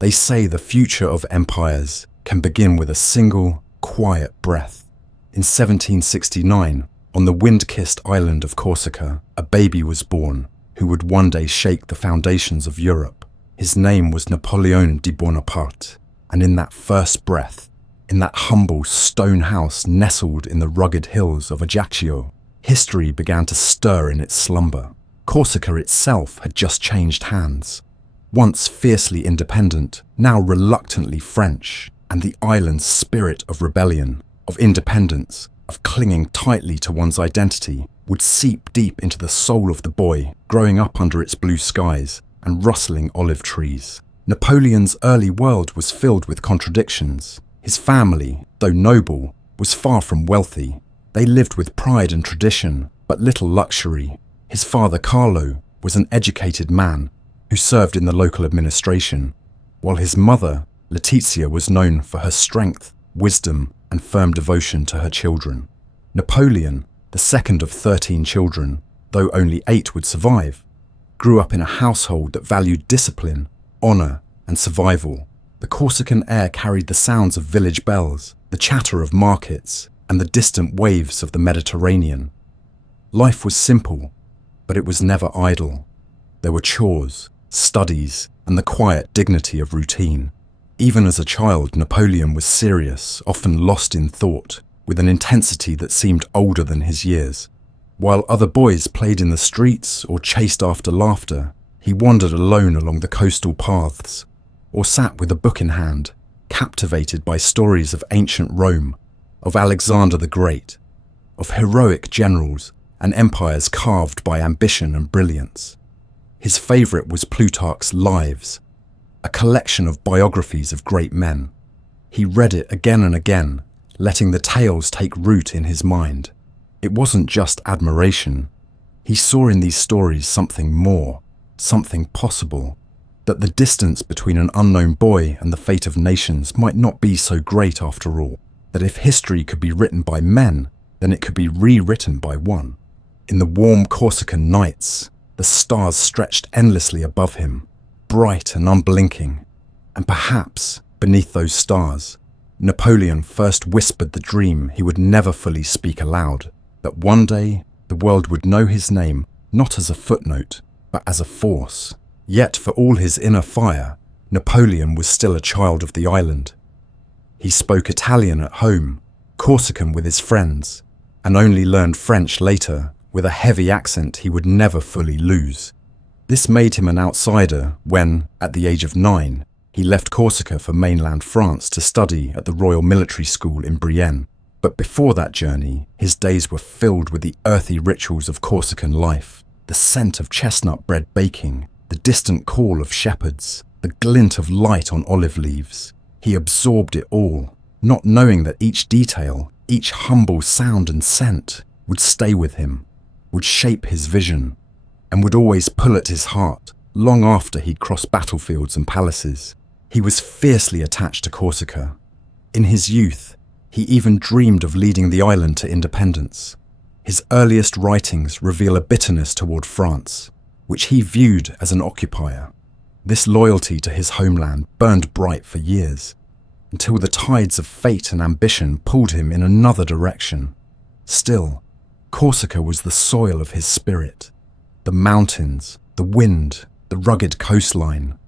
They say the future of empires can begin with a single, quiet breath. In 1769, on the wind-kissed island of Corsica, a baby was born who would one day shake the foundations of Europe. His name was Napoleon de Bonaparte, and in that first breath, in that humble stone house nestled in the rugged hills of Ajaccio, history began to stir in its slumber. Corsica itself had just changed hands. Once fiercely independent, now reluctantly French, and the island's spirit of rebellion, of independence, of clinging tightly to one's identity, would seep deep into the soul of the boy growing up under its blue skies and rustling olive trees. Napoleon's early world was filled with contradictions. His family, though noble, was far from wealthy. They lived with pride and tradition, but little luxury. His father, Carlo, was an educated man who served in the local administration, while his mother, Letizia, was known for her strength, wisdom, and firm devotion to her children. Napoleon, the second of 13 children, though only 8 would survive, grew up in a household that valued discipline, honor, and survival. The Corsican air carried the sounds of village bells, the chatter of markets, and the distant waves of the Mediterranean. Life was simple, but it was never idle. There were chores, studies, and the quiet dignity of routine. Even as a child, Napoleon was serious, often lost in thought, with an intensity that seemed older than his years. While other boys played in the streets or chased after laughter, he wandered alone along the coastal paths, or sat with a book in hand, captivated by stories of ancient Rome, of Alexander the Great, of heroic generals and empires carved by ambition and brilliance. His favorite was Plutarch's Lives, a collection of biographies of great men. He read it again and again, letting the tales take root in his mind. It wasn't just admiration. He saw in these stories something more, something possible, that the distance between an unknown boy and the fate of nations might not be so great after all, that if history could be written by men, then it could be rewritten by one. In the warm Corsican nights, the stars stretched endlessly above him, bright and unblinking, and perhaps, beneath those stars, Napoleon first whispered the dream he would never fully speak aloud, that one day the world would know his name not as a footnote, but as a force. Yet for all his inner fire, Napoleon was still a child of the island. He spoke Italian at home, Corsican with his friends, and only learned French later with a heavy accent he would never fully lose. This made him an outsider when, at the age of 9, he left Corsica for mainland France to study at the Royal Military School in Brienne. But before that journey, his days were filled with the earthy rituals of Corsican life, the scent of chestnut bread baking, the distant call of shepherds, the glint of light on olive leaves. He absorbed it all, not knowing that each detail, each humble sound and scent would stay with him, would shape his vision, and would always pull at his heart long after he'd crossed battlefields and palaces. He was fiercely attached to Corsica. In his youth, he even dreamed of leading the island to independence. His earliest writings reveal a bitterness toward France, which he viewed as an occupier. This loyalty to his homeland burned bright for years, until the tides of fate and ambition pulled him in another direction. Still, Corsica was the soil of his spirit. The mountains, the wind, the rugged coastline,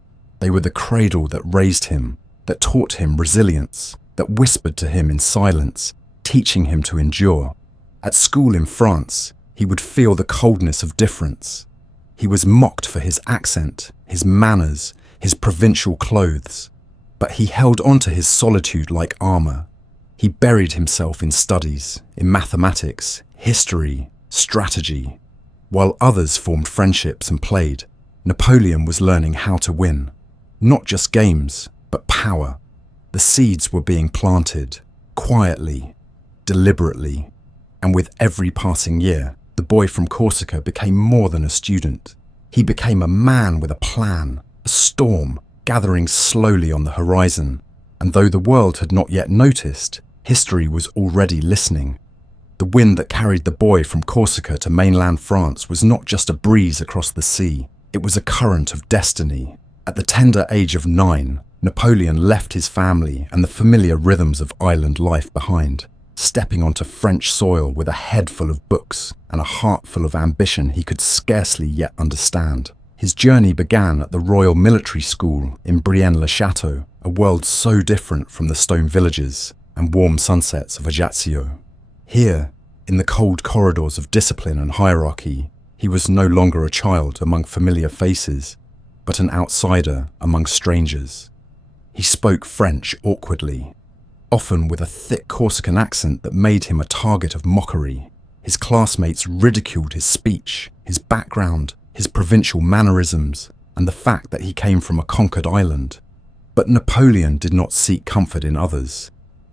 they were the cradle that raised him, that taught him resilience, that whispered to him in silence, teaching him to endure. At school in France, he would feel the coldness of difference. He was mocked for his accent, his manners, his provincial clothes, but he held on to his solitude like armor. He buried himself in studies, in mathematics, history, strategy. While others formed friendships and played, Napoleon was learning how to win. Not just games, but power. The seeds were being planted, quietly, deliberately, and with every passing year, the boy from Corsica became more than a student. He became a man with a plan, a storm gathering slowly on the horizon, and though the world had not yet noticed, history was already listening. The wind that carried the boy from Corsica to mainland France was not just a breeze across the sea, it was a current of destiny. At the tender age of 9, Napoleon left his family and the familiar rhythms of island life behind, stepping onto French soil with a head full of books and a heart full of ambition he could scarcely yet understand. His journey began at the Royal Military School in Brienne-le-Château, a world so different from the stone villages and warm sunsets of Ajaccio. Here, in the cold corridors of discipline and hierarchy, he was no longer a child among familiar faces, but an outsider among strangers. He spoke French awkwardly, often with a thick Corsican accent that made him a target of mockery. His classmates ridiculed his speech, his background, his provincial mannerisms, and the fact that he came from a conquered island. But Napoleon did not seek comfort in others.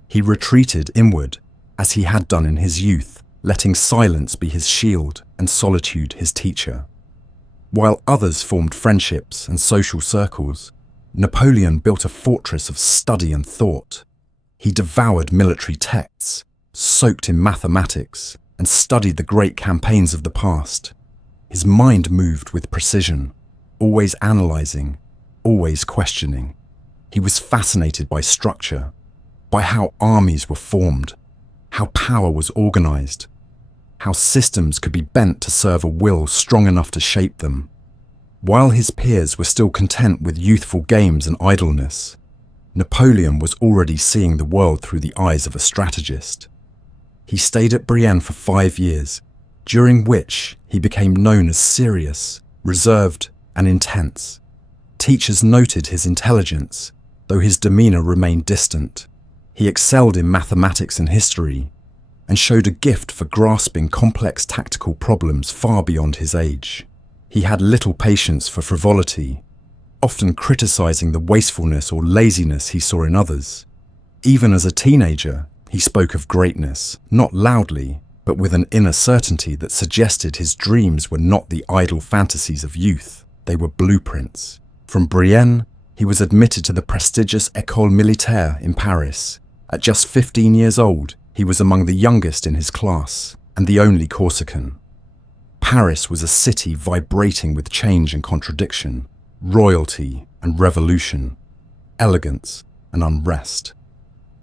He retreated inward, as he had done in his youth, letting silence be his shield and solitude his teacher. While others formed friendships and social circles, Napoleon built a fortress of study and thought. He devoured military texts, soaked in mathematics, and studied the great campaigns of the past. His mind moved with precision, always analyzing, always questioning. He was fascinated by structure, by how armies were formed, how power was organized, how systems could be bent to serve a will strong enough to shape them. While his peers were still content with youthful games and idleness, Napoleon was already seeing the world through the eyes of a strategist. He stayed at Brienne for 5 years, during which he became known as serious, reserved, and intense. Teachers noted his intelligence, though his demeanor remained distant. He excelled in mathematics and history, and showed a gift for grasping complex tactical problems far beyond his age. He had little patience for frivolity, often criticizing the wastefulness or laziness he saw in others. Even as a teenager, he spoke of greatness, not loudly, but with an inner certainty that suggested his dreams were not the idle fantasies of youth, they were blueprints. From Brienne, he was admitted to the prestigious École Militaire in Paris. At just 15 years old, he was among the youngest in his class, and the only Corsican. Paris was a city vibrating with change and contradiction, royalty and revolution, elegance and unrest.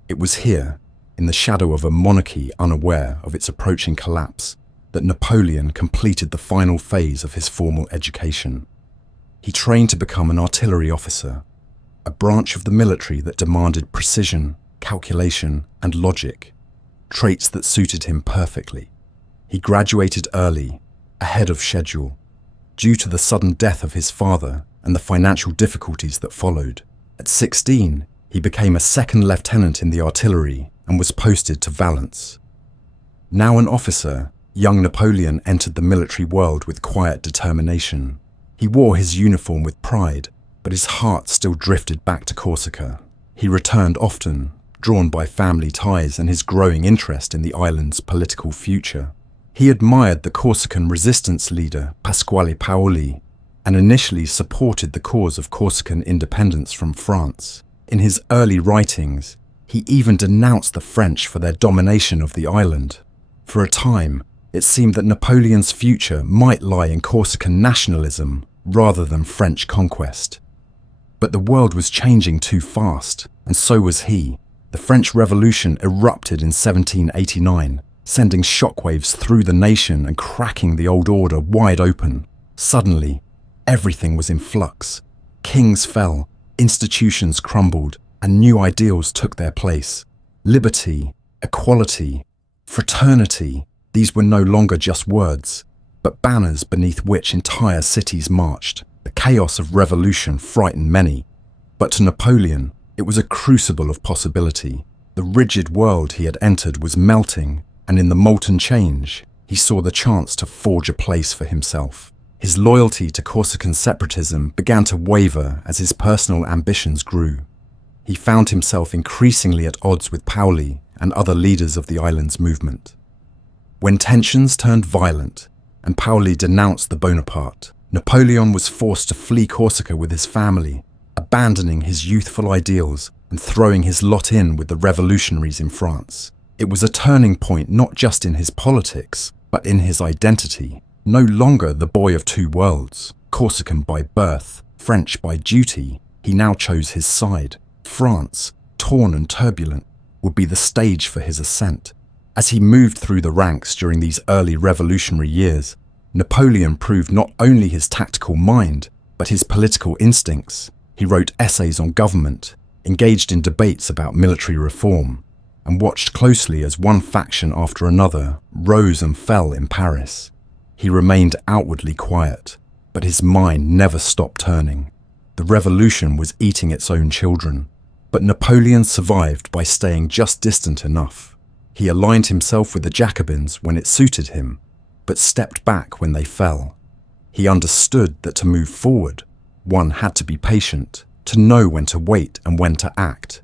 It was here, in the shadow of a monarchy unaware of its approaching collapse, that Napoleon completed the final phase of his formal education. He trained to become an artillery officer, a branch of the military that demanded precision, calculation, and logic, traits that suited him perfectly. He graduated early, ahead of schedule, due to the sudden death of his father and the financial difficulties that followed. At 16, he became a second lieutenant in the artillery and was posted to Valence. Now an officer, young Napoleon entered the military world with quiet determination. He wore his uniform with pride, but his heart still drifted back to Corsica. He returned often, drawn by family ties and his growing interest in the island's political future. He admired the Corsican resistance leader, Pasquale Paoli, and initially supported the cause of Corsican independence from France. In his early writings, he even denounced the French for their domination of the island. For a time, it seemed that Napoleon's future might lie in Corsican nationalism rather than French conquest. But the world was changing too fast, and so was he. The French Revolution erupted in 1789, sending shockwaves through the nation and cracking the old order wide open. Suddenly, everything was in flux. Kings fell, institutions crumbled, and new ideals took their place. Liberty, equality, fraternity, these were no longer just words, but banners beneath which entire cities marched. The chaos of revolution frightened many, but to Napoleon, it was a crucible of possibility. The rigid world he had entered was melting, and in the molten change, he saw the chance to forge a place for himself. His loyalty to Corsican separatism began to waver as his personal ambitions grew. He found himself increasingly at odds with Paoli and other leaders of the island's movement. When tensions turned violent and Paoli denounced the Bonaparte, Napoleon was forced to flee Corsica with his family, abandoning his youthful ideals and throwing his lot in with the revolutionaries in France. It was a turning point not just in his politics, but in his identity. No longer the boy of two worlds, Corsican by birth, French by duty, He now chose his side. France, torn and turbulent, would be the stage for his ascent. As he moved through the ranks during these early revolutionary years, Napoleon proved not only his tactical mind, but his political instincts. He wrote essays on government, engaged in debates about military reform, and watched closely as one faction after another rose and fell in Paris. He remained outwardly quiet, but his mind never stopped turning. The revolution was eating its own children, but Napoleon survived by staying just distant enough. He aligned himself with the Jacobins when it suited him, but stepped back when they fell. He understood that to move forward, one had to be patient, to know when to wait and when to act.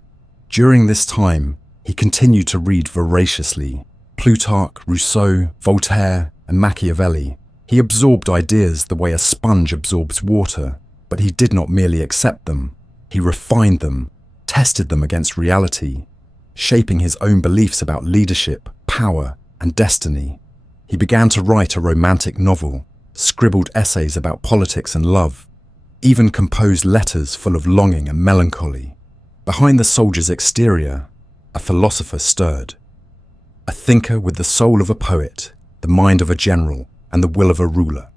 During this time, he continued to read voraciously. Plutarch, Rousseau, Voltaire, and Machiavelli. He absorbed ideas the way a sponge absorbs water, but he did not merely accept them. He refined them, tested them against reality, shaping his own beliefs about leadership, power, and destiny. He began to write a romantic novel, scribbled essays about politics and love, even composed letters full of longing and melancholy. Behind the soldier's exterior, a philosopher stirred. A thinker with the soul of a poet, the mind of a general, and the will of a ruler.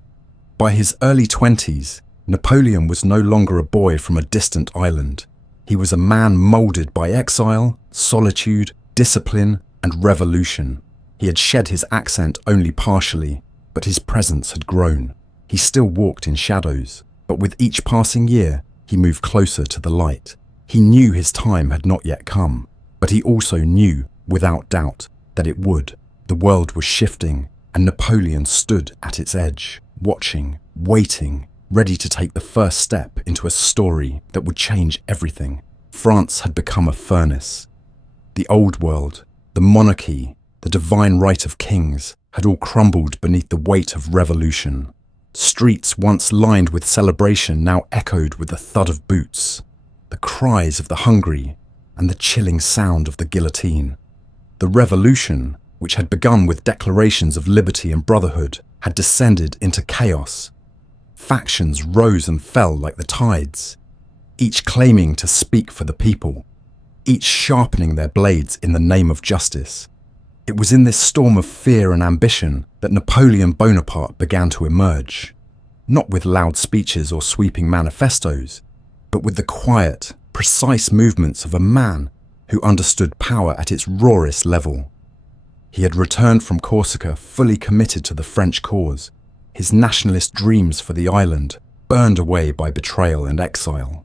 By his early 20s, Napoleon was no longer a boy from a distant island. He was a man molded by exile, solitude, discipline, and revolution. He had shed his accent only partially, but his presence had grown. He still walked in shadows, but with each passing year, he moved closer to the light. He knew his time had not yet come, but he also knew, without doubt, that it would. The world was shifting, and Napoleon stood at its edge, watching, waiting, ready to take the first step into a story that would change everything. France had become a furnace. The old world, the monarchy, the divine right of kings had all crumbled beneath the weight of revolution. Streets once lined with celebration now echoed with the thud of boots, the cries of the hungry, and the chilling sound of the guillotine. The revolution, which had begun with declarations of liberty and brotherhood, had descended into chaos. Factions rose and fell like the tides, each claiming to speak for the people, each sharpening their blades in the name of justice. It was in this storm of fear and ambition that Napoleon Bonaparte began to emerge, not with loud speeches or sweeping manifestos, but with the quiet, precise movements of a man who understood power at its rawest level. He had returned from Corsica fully committed to the French cause, his nationalist dreams for the island burned away by betrayal and exile.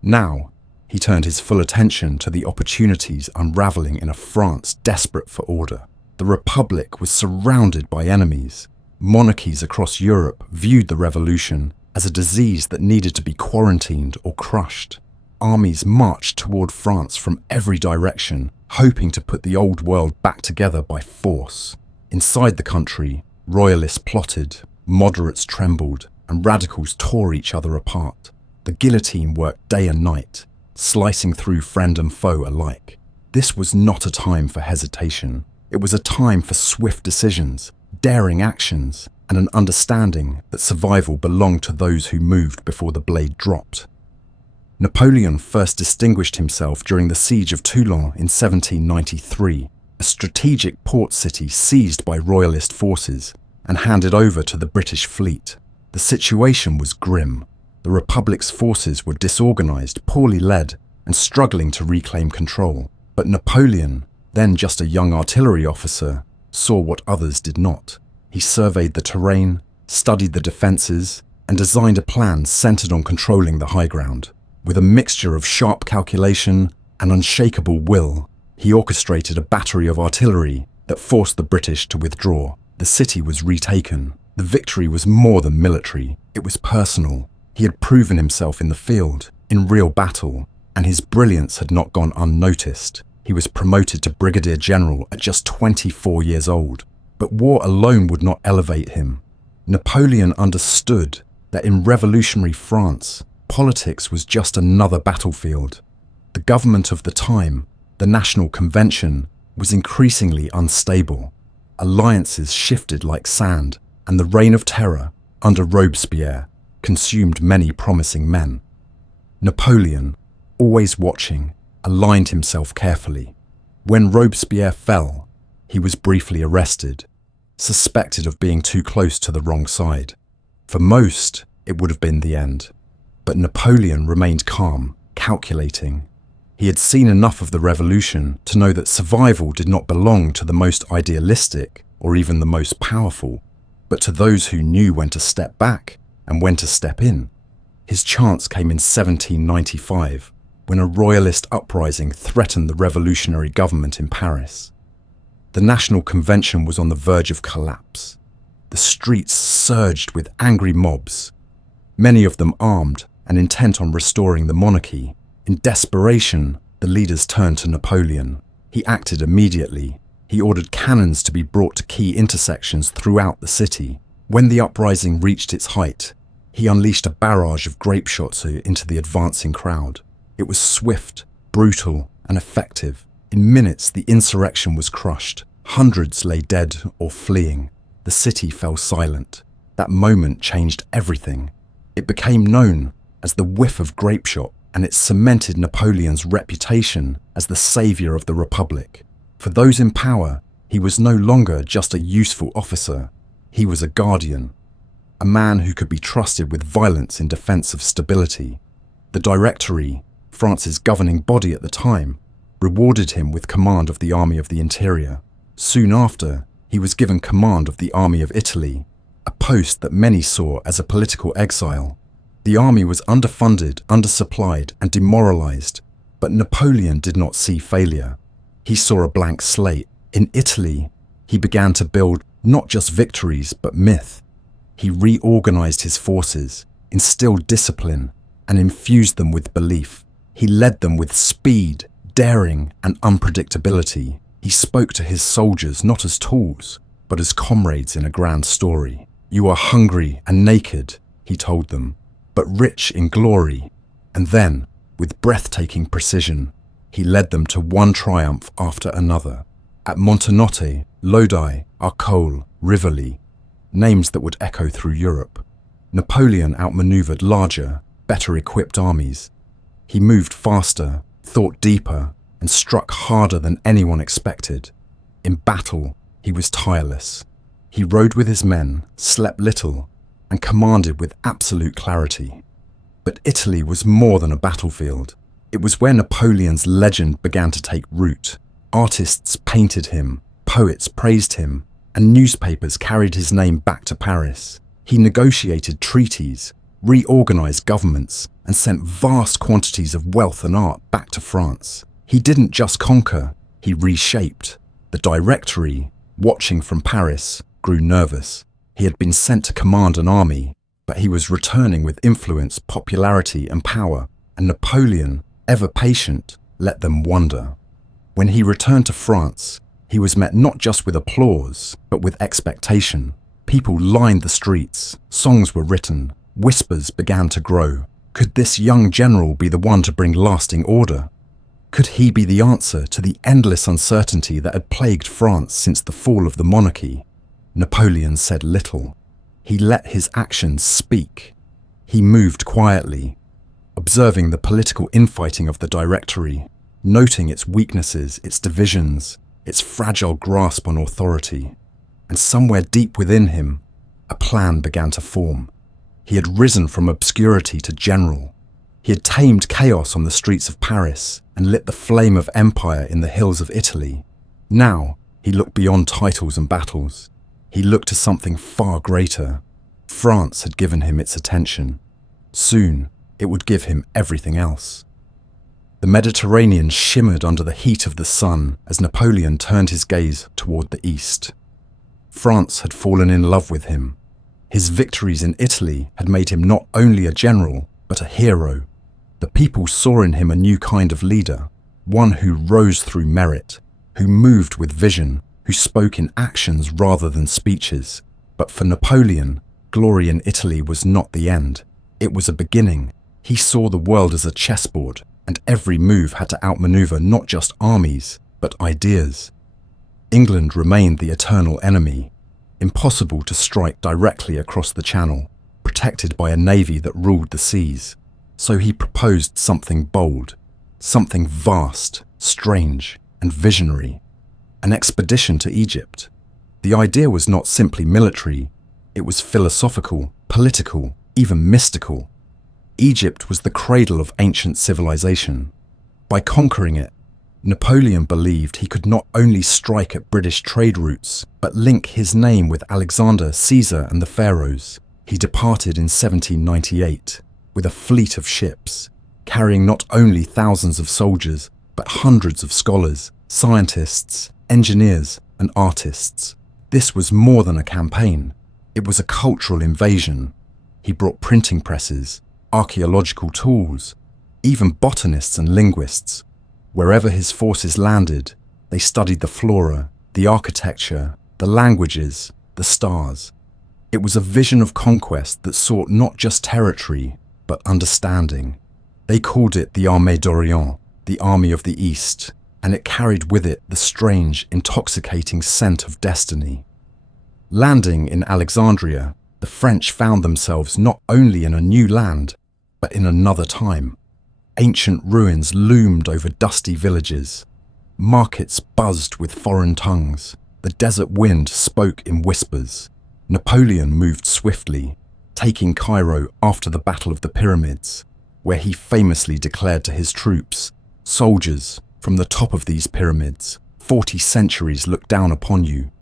Now, he turned his full attention to the opportunities unraveling in a France desperate for order. The Republic was surrounded by enemies. Monarchies across Europe viewed the revolution as a disease that needed to be quarantined or crushed. Armies marched toward France from every direction, hoping to put the old world back together by force. Inside the country, royalists plotted, moderates trembled, and radicals tore each other apart. The guillotine worked day and night, slicing through friend and foe alike. This was not a time for hesitation. It was a time for swift decisions, daring actions, and an understanding that survival belonged to those who moved before the blade dropped. Napoleon first distinguished himself during the siege of Toulon in 1793, a strategic port city seized by royalist forces and handed over to the British fleet. The situation was grim. The Republic's forces were disorganized, poorly led, and struggling to reclaim control. But Napoleon, then just a young artillery officer, saw what others did not. He surveyed the terrain, studied the defenses, and designed a plan centered on controlling the high ground. With a mixture of sharp calculation and unshakable will, he orchestrated a battery of artillery that forced the British to withdraw. The city was retaken. The victory was more than military. It was personal. He had proven himself in the field, in real battle, and his brilliance had not gone unnoticed. He was promoted to brigadier general at just 24 years old. But war alone would not elevate him. Napoleon understood that in revolutionary France, politics was just another battlefield. The government of the time, the National Convention, was increasingly unstable. Alliances shifted like sand, and the reign of terror, under Robespierre, consumed many promising men. Napoleon, always watching, aligned himself carefully. When Robespierre fell, he was briefly arrested, suspected of being too close to the wrong side. For most, it would have been the end. But Napoleon remained calm, calculating. He had seen enough of the revolution to know that survival did not belong to the most idealistic or even the most powerful, but to those who knew when to step back and when to step in. His chance came in 1795, when a royalist uprising threatened the revolutionary government in Paris. The National Convention was on the verge of collapse. The streets surged with angry mobs, many of them armed and intent on restoring the monarchy. In desperation, the leaders turned to Napoleon. He acted immediately. He ordered cannons to be brought to key intersections throughout the city. When the uprising reached its height, he unleashed a barrage of grape shots into the advancing crowd. It was swift, brutal, and effective. In minutes, the insurrection was crushed. Hundreds lay dead or fleeing. The city fell silent. That moment changed everything. It became known as the whiff of grape shot, and it cemented Napoleon's reputation as the savior of the Republic. For those in power, he was no longer just a useful officer. He was a guardian, a man who could be trusted with violence in defense of stability. The Directory, France's governing body at the time, rewarded him with command of the Army of the Interior. Soon after, he was given command of the Army of Italy, a post that many saw as a political exile. The army was underfunded, undersupplied, and demoralized, but Napoleon did not see failure. He saw a blank slate. In Italy, he began to build not just victories, but myth. He reorganized his forces, instilled discipline, and infused them with belief. He led them with speed, daring, and unpredictability. He spoke to his soldiers not as tools, but as comrades in a grand story. "You are hungry and naked," he told them, "but rich in glory." And then, with breathtaking precision, he led them to one triumph after another. At Montenotte, Lodi, Arcole, Rivoli, names that would echo through Europe. Napoleon outmaneuvered larger, better equipped armies. He moved faster, thought deeper, and struck harder than anyone expected. In battle, he was tireless. He rode with his men, slept little, and commanded with absolute clarity. But Italy was more than a battlefield. It was where Napoleon's legend began to take root. Artists painted him, poets praised him, and newspapers carried his name back to Paris. He negotiated treaties, reorganized governments, and sent vast quantities of wealth and art back to France. He didn't just conquer, he reshaped. The Directory, watching from Paris, grew nervous. He had been sent to command an army, but he was returning with influence, popularity, and power, and Napoleon, ever patient, let them wonder. When he returned to France, he was met not just with applause, but with expectation. People lined the streets, songs were written, whispers began to grow. Could this young general be the one to bring lasting order? Could he be the answer to the endless uncertainty that had plagued France since the fall of the monarchy? Napoleon said little. He let his actions speak. He moved quietly, observing the political infighting of the Directory, noting its weaknesses, its divisions, its fragile grasp on authority. And somewhere deep within him, a plan began to form. He had risen from obscurity to general. He had tamed chaos on the streets of Paris and lit the flame of empire in the hills of Italy. Now, he looked beyond titles and battles. He looked to something far greater. France had given him its attention. Soon, it would give him everything else. The Mediterranean shimmered under the heat of the sun as Napoleon turned his gaze toward the east. France had fallen in love with him. His victories in Italy had made him not only a general, but a hero. The people saw in him a new kind of leader, one who rose through merit, who moved with vision, who spoke in actions rather than speeches. But for Napoleon, glory in Italy was not the end. It was a beginning. He saw the world as a chessboard, and every move had to outmaneuver not just armies, but ideas. England remained the eternal enemy, impossible to strike directly across the Channel, protected by a navy that ruled the seas. So he proposed something bold, something vast, strange, and visionary, an expedition to Egypt. The idea was not simply military, it was philosophical, political, even mystical. Egypt was the cradle of ancient civilization. By conquering it, Napoleon believed he could not only strike at British trade routes, but link his name with Alexander, Caesar, and the pharaohs. He departed in 1798 with a fleet of ships, carrying not only thousands of soldiers, but hundreds of scholars, scientists, engineers, and artists. This was more than a campaign. It was a cultural invasion. He brought printing presses, archaeological tools, even botanists and linguists. Wherever his forces landed, they studied the flora, the architecture, the languages, the stars. It was a vision of conquest that sought not just territory, but understanding. They called it the Armée d'Orient, the Army of the East, and it carried with it the strange, intoxicating scent of destiny. Landing in Alexandria, the French found themselves not only in a new land, but in another time. Ancient ruins loomed over dusty villages. Markets buzzed with foreign tongues. The desert wind spoke in whispers. Napoleon moved swiftly, taking Cairo after the Battle of the Pyramids, where he famously declared to his troops, "Soldiers, from the top of these pyramids, 40 centuries look down upon you."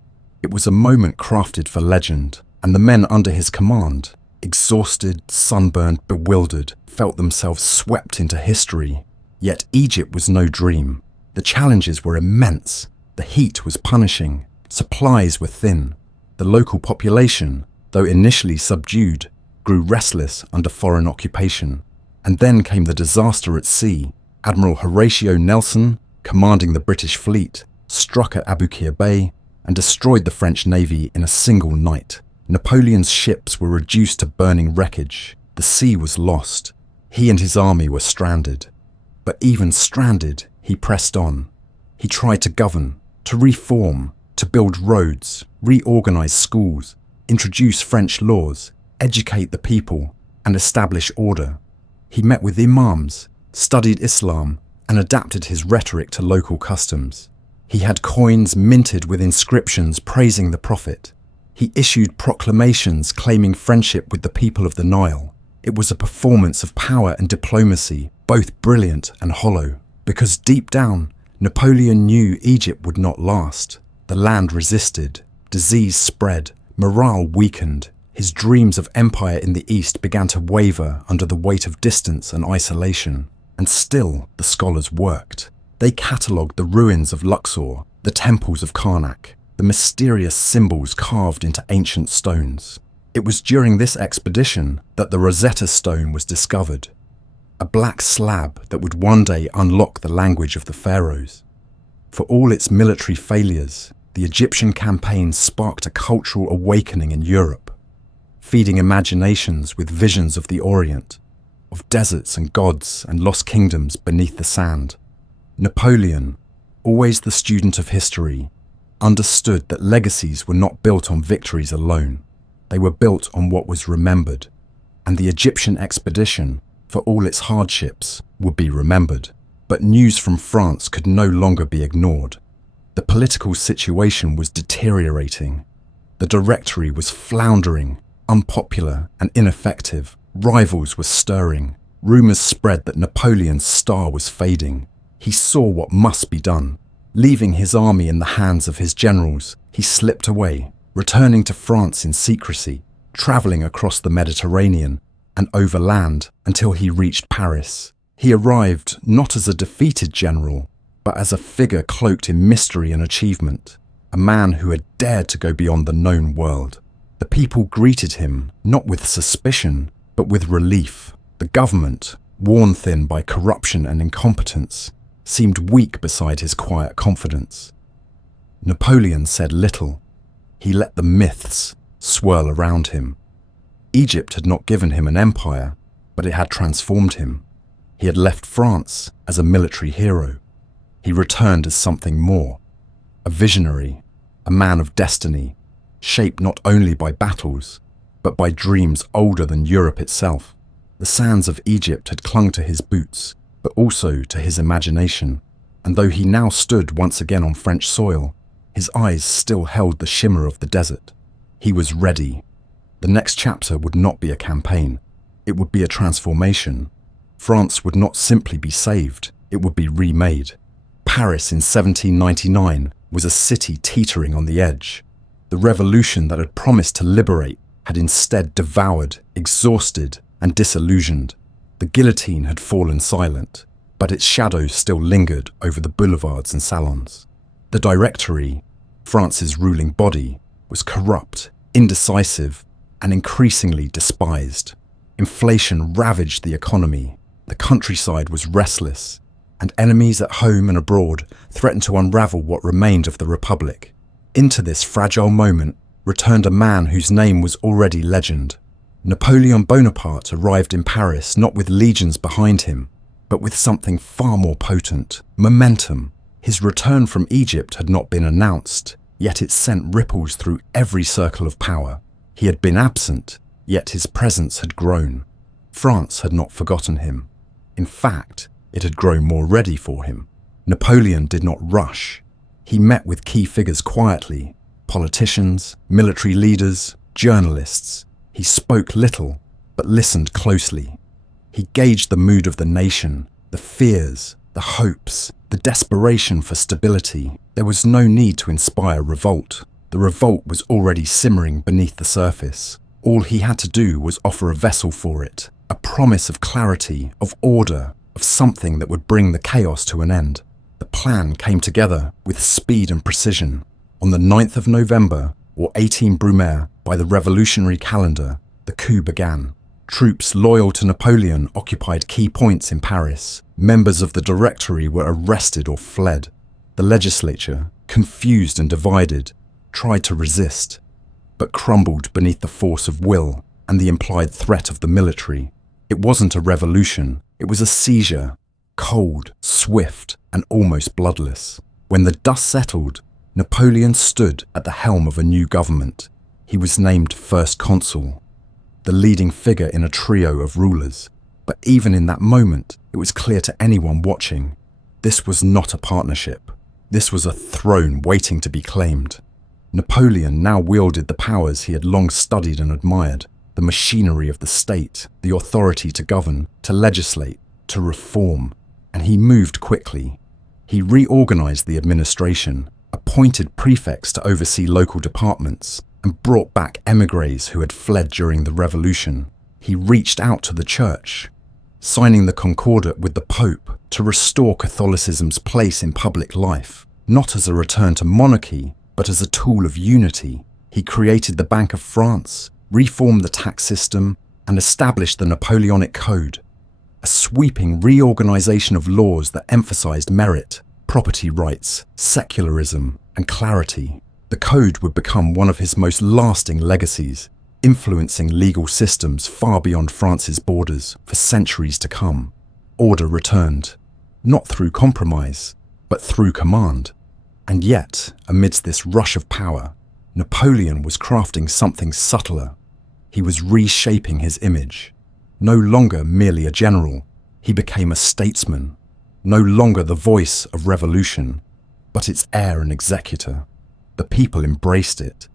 It was a moment crafted for legend, and the men under his command, exhausted, sunburned, bewildered, felt themselves swept into history. Yet Egypt was no dream. The challenges were immense. The heat was punishing. Supplies were thin. The local population, though initially subdued, grew restless under foreign occupation. And then came the disaster at sea. Admiral Horatio Nelson, commanding the British fleet, struck at Aboukir Bay and destroyed the French navy in a single night. Napoleon's ships were reduced to burning wreckage. The sea was lost. He and his army were stranded. But even stranded, he pressed on. He tried to govern, to reform, to build roads, reorganize schools, introduce French laws, educate the people, and establish order. He met with imams, studied Islam, and adapted his rhetoric to local customs. He had coins minted with inscriptions praising the Prophet. He issued proclamations claiming friendship with the people of the Nile. It was a performance of power and diplomacy, both brilliant and hollow. Because deep down, Napoleon knew Egypt would not last. The land resisted, disease spread, morale weakened. His dreams of empire in the East began to waver under the weight of distance and isolation. And still, the scholars worked. They catalogued the ruins of Luxor, the temples of Karnak, the mysterious symbols carved into ancient stones. It was during this expedition that the Rosetta Stone was discovered, a black slab that would one day unlock the language of the pharaohs. For all its military failures, the Egyptian campaign sparked a cultural awakening in Europe, feeding imaginations with visions of the Orient, of deserts and gods and lost kingdoms beneath the sand. Napoleon, always the student of history, understood that legacies were not built on victories alone. They were built on what was remembered, and the Egyptian expedition, for all its hardships, would be remembered. But news from France could no longer be ignored. The political situation was deteriorating. The Directory was floundering, unpopular and ineffective. Rivals were stirring. Rumours spread that Napoleon's star was fading. He saw what must be done. Leaving his army in the hands of his generals, he slipped away, returning to France in secrecy, travelling across the Mediterranean and overland until he reached Paris. He arrived not as a defeated general, but as a figure cloaked in mystery and achievement, a man who had dared to go beyond the known world. The people greeted him not with suspicion, but with relief. The government, worn thin by corruption and incompetence, seemed weak beside his quiet confidence. Napoleon said little. He let the myths swirl around him. Egypt had not given him an empire, but it had transformed him. He had left France as a military hero. He returned as something more, a visionary, a man of destiny, shaped not only by battles, but by dreams older than Europe itself. The sands of Egypt had clung to his boots, but also to his imagination, and though he now stood once again on French soil, his eyes still held the shimmer of the desert. He was ready. The next chapter would not be a campaign. It would be a transformation. France would not simply be saved, it would be remade. Paris in 1799 was a city teetering on the edge. The revolution that had promised to liberate had instead devoured, exhausted, and disillusioned. The guillotine had fallen silent, but its shadow still lingered over the boulevards and salons. The Directory, France's ruling body, was corrupt, indecisive, and increasingly despised. Inflation ravaged the economy, the countryside was restless, and enemies at home and abroad threatened to unravel what remained of the Republic. Into this fragile moment returned a man whose name was already legend. Napoleon Bonaparte arrived in Paris not with legions behind him, but with something far more potent: momentum. His return from Egypt had not been announced, yet it sent ripples through every circle of power. He had been absent, yet his presence had grown. France had not forgotten him. In fact, it had grown more ready for him. Napoleon did not rush. He met with key figures quietly: politicians, military leaders, journalists. He spoke little, but listened closely. He gauged the mood of the nation, the fears, the hopes, the desperation for stability. There was no need to inspire revolt. The revolt was already simmering beneath the surface. All he had to do was offer a vessel for it, a promise of clarity, of order, of something that would bring the chaos to an end. The plan came together with speed and precision. On the 9th of November, or 18 Brumaire, by the revolutionary calendar, the coup began. Troops loyal to Napoleon occupied key points in Paris. Members of the Directory were arrested or fled. The legislature, confused and divided, tried to resist, but crumbled beneath the force of will and the implied threat of the military. It wasn't a revolution, it was a seizure, cold, swift, and almost bloodless. When the dust settled, Napoleon stood at the helm of a new government. He was named First Consul, the leading figure in a trio of rulers. But even in that moment, it was clear to anyone watching, this was not a partnership. This was a throne waiting to be claimed. Napoleon now wielded the powers he had long studied and admired: the machinery of the state, the authority to govern, to legislate, to reform. And he moved quickly. He reorganized the administration, appointed prefects to oversee local departments, and brought back émigrés who had fled during the revolution. He reached out to the church, signing the Concordat with the Pope to restore Catholicism's place in public life, not as a return to monarchy, but as a tool of unity. He created the Bank of France, reformed the tax system, and established the Napoleonic Code, a sweeping reorganization of laws that emphasized merit, property rights, secularism, and clarity. The code would become one of his most lasting legacies, influencing legal systems far beyond France's borders for centuries to come. Order returned, not through compromise, but through command. And yet, amidst this rush of power, Napoleon was crafting something subtler. He was reshaping his image. No longer merely a general, he became a statesman. No longer the voice of revolution, but its heir and executor. The people embraced it.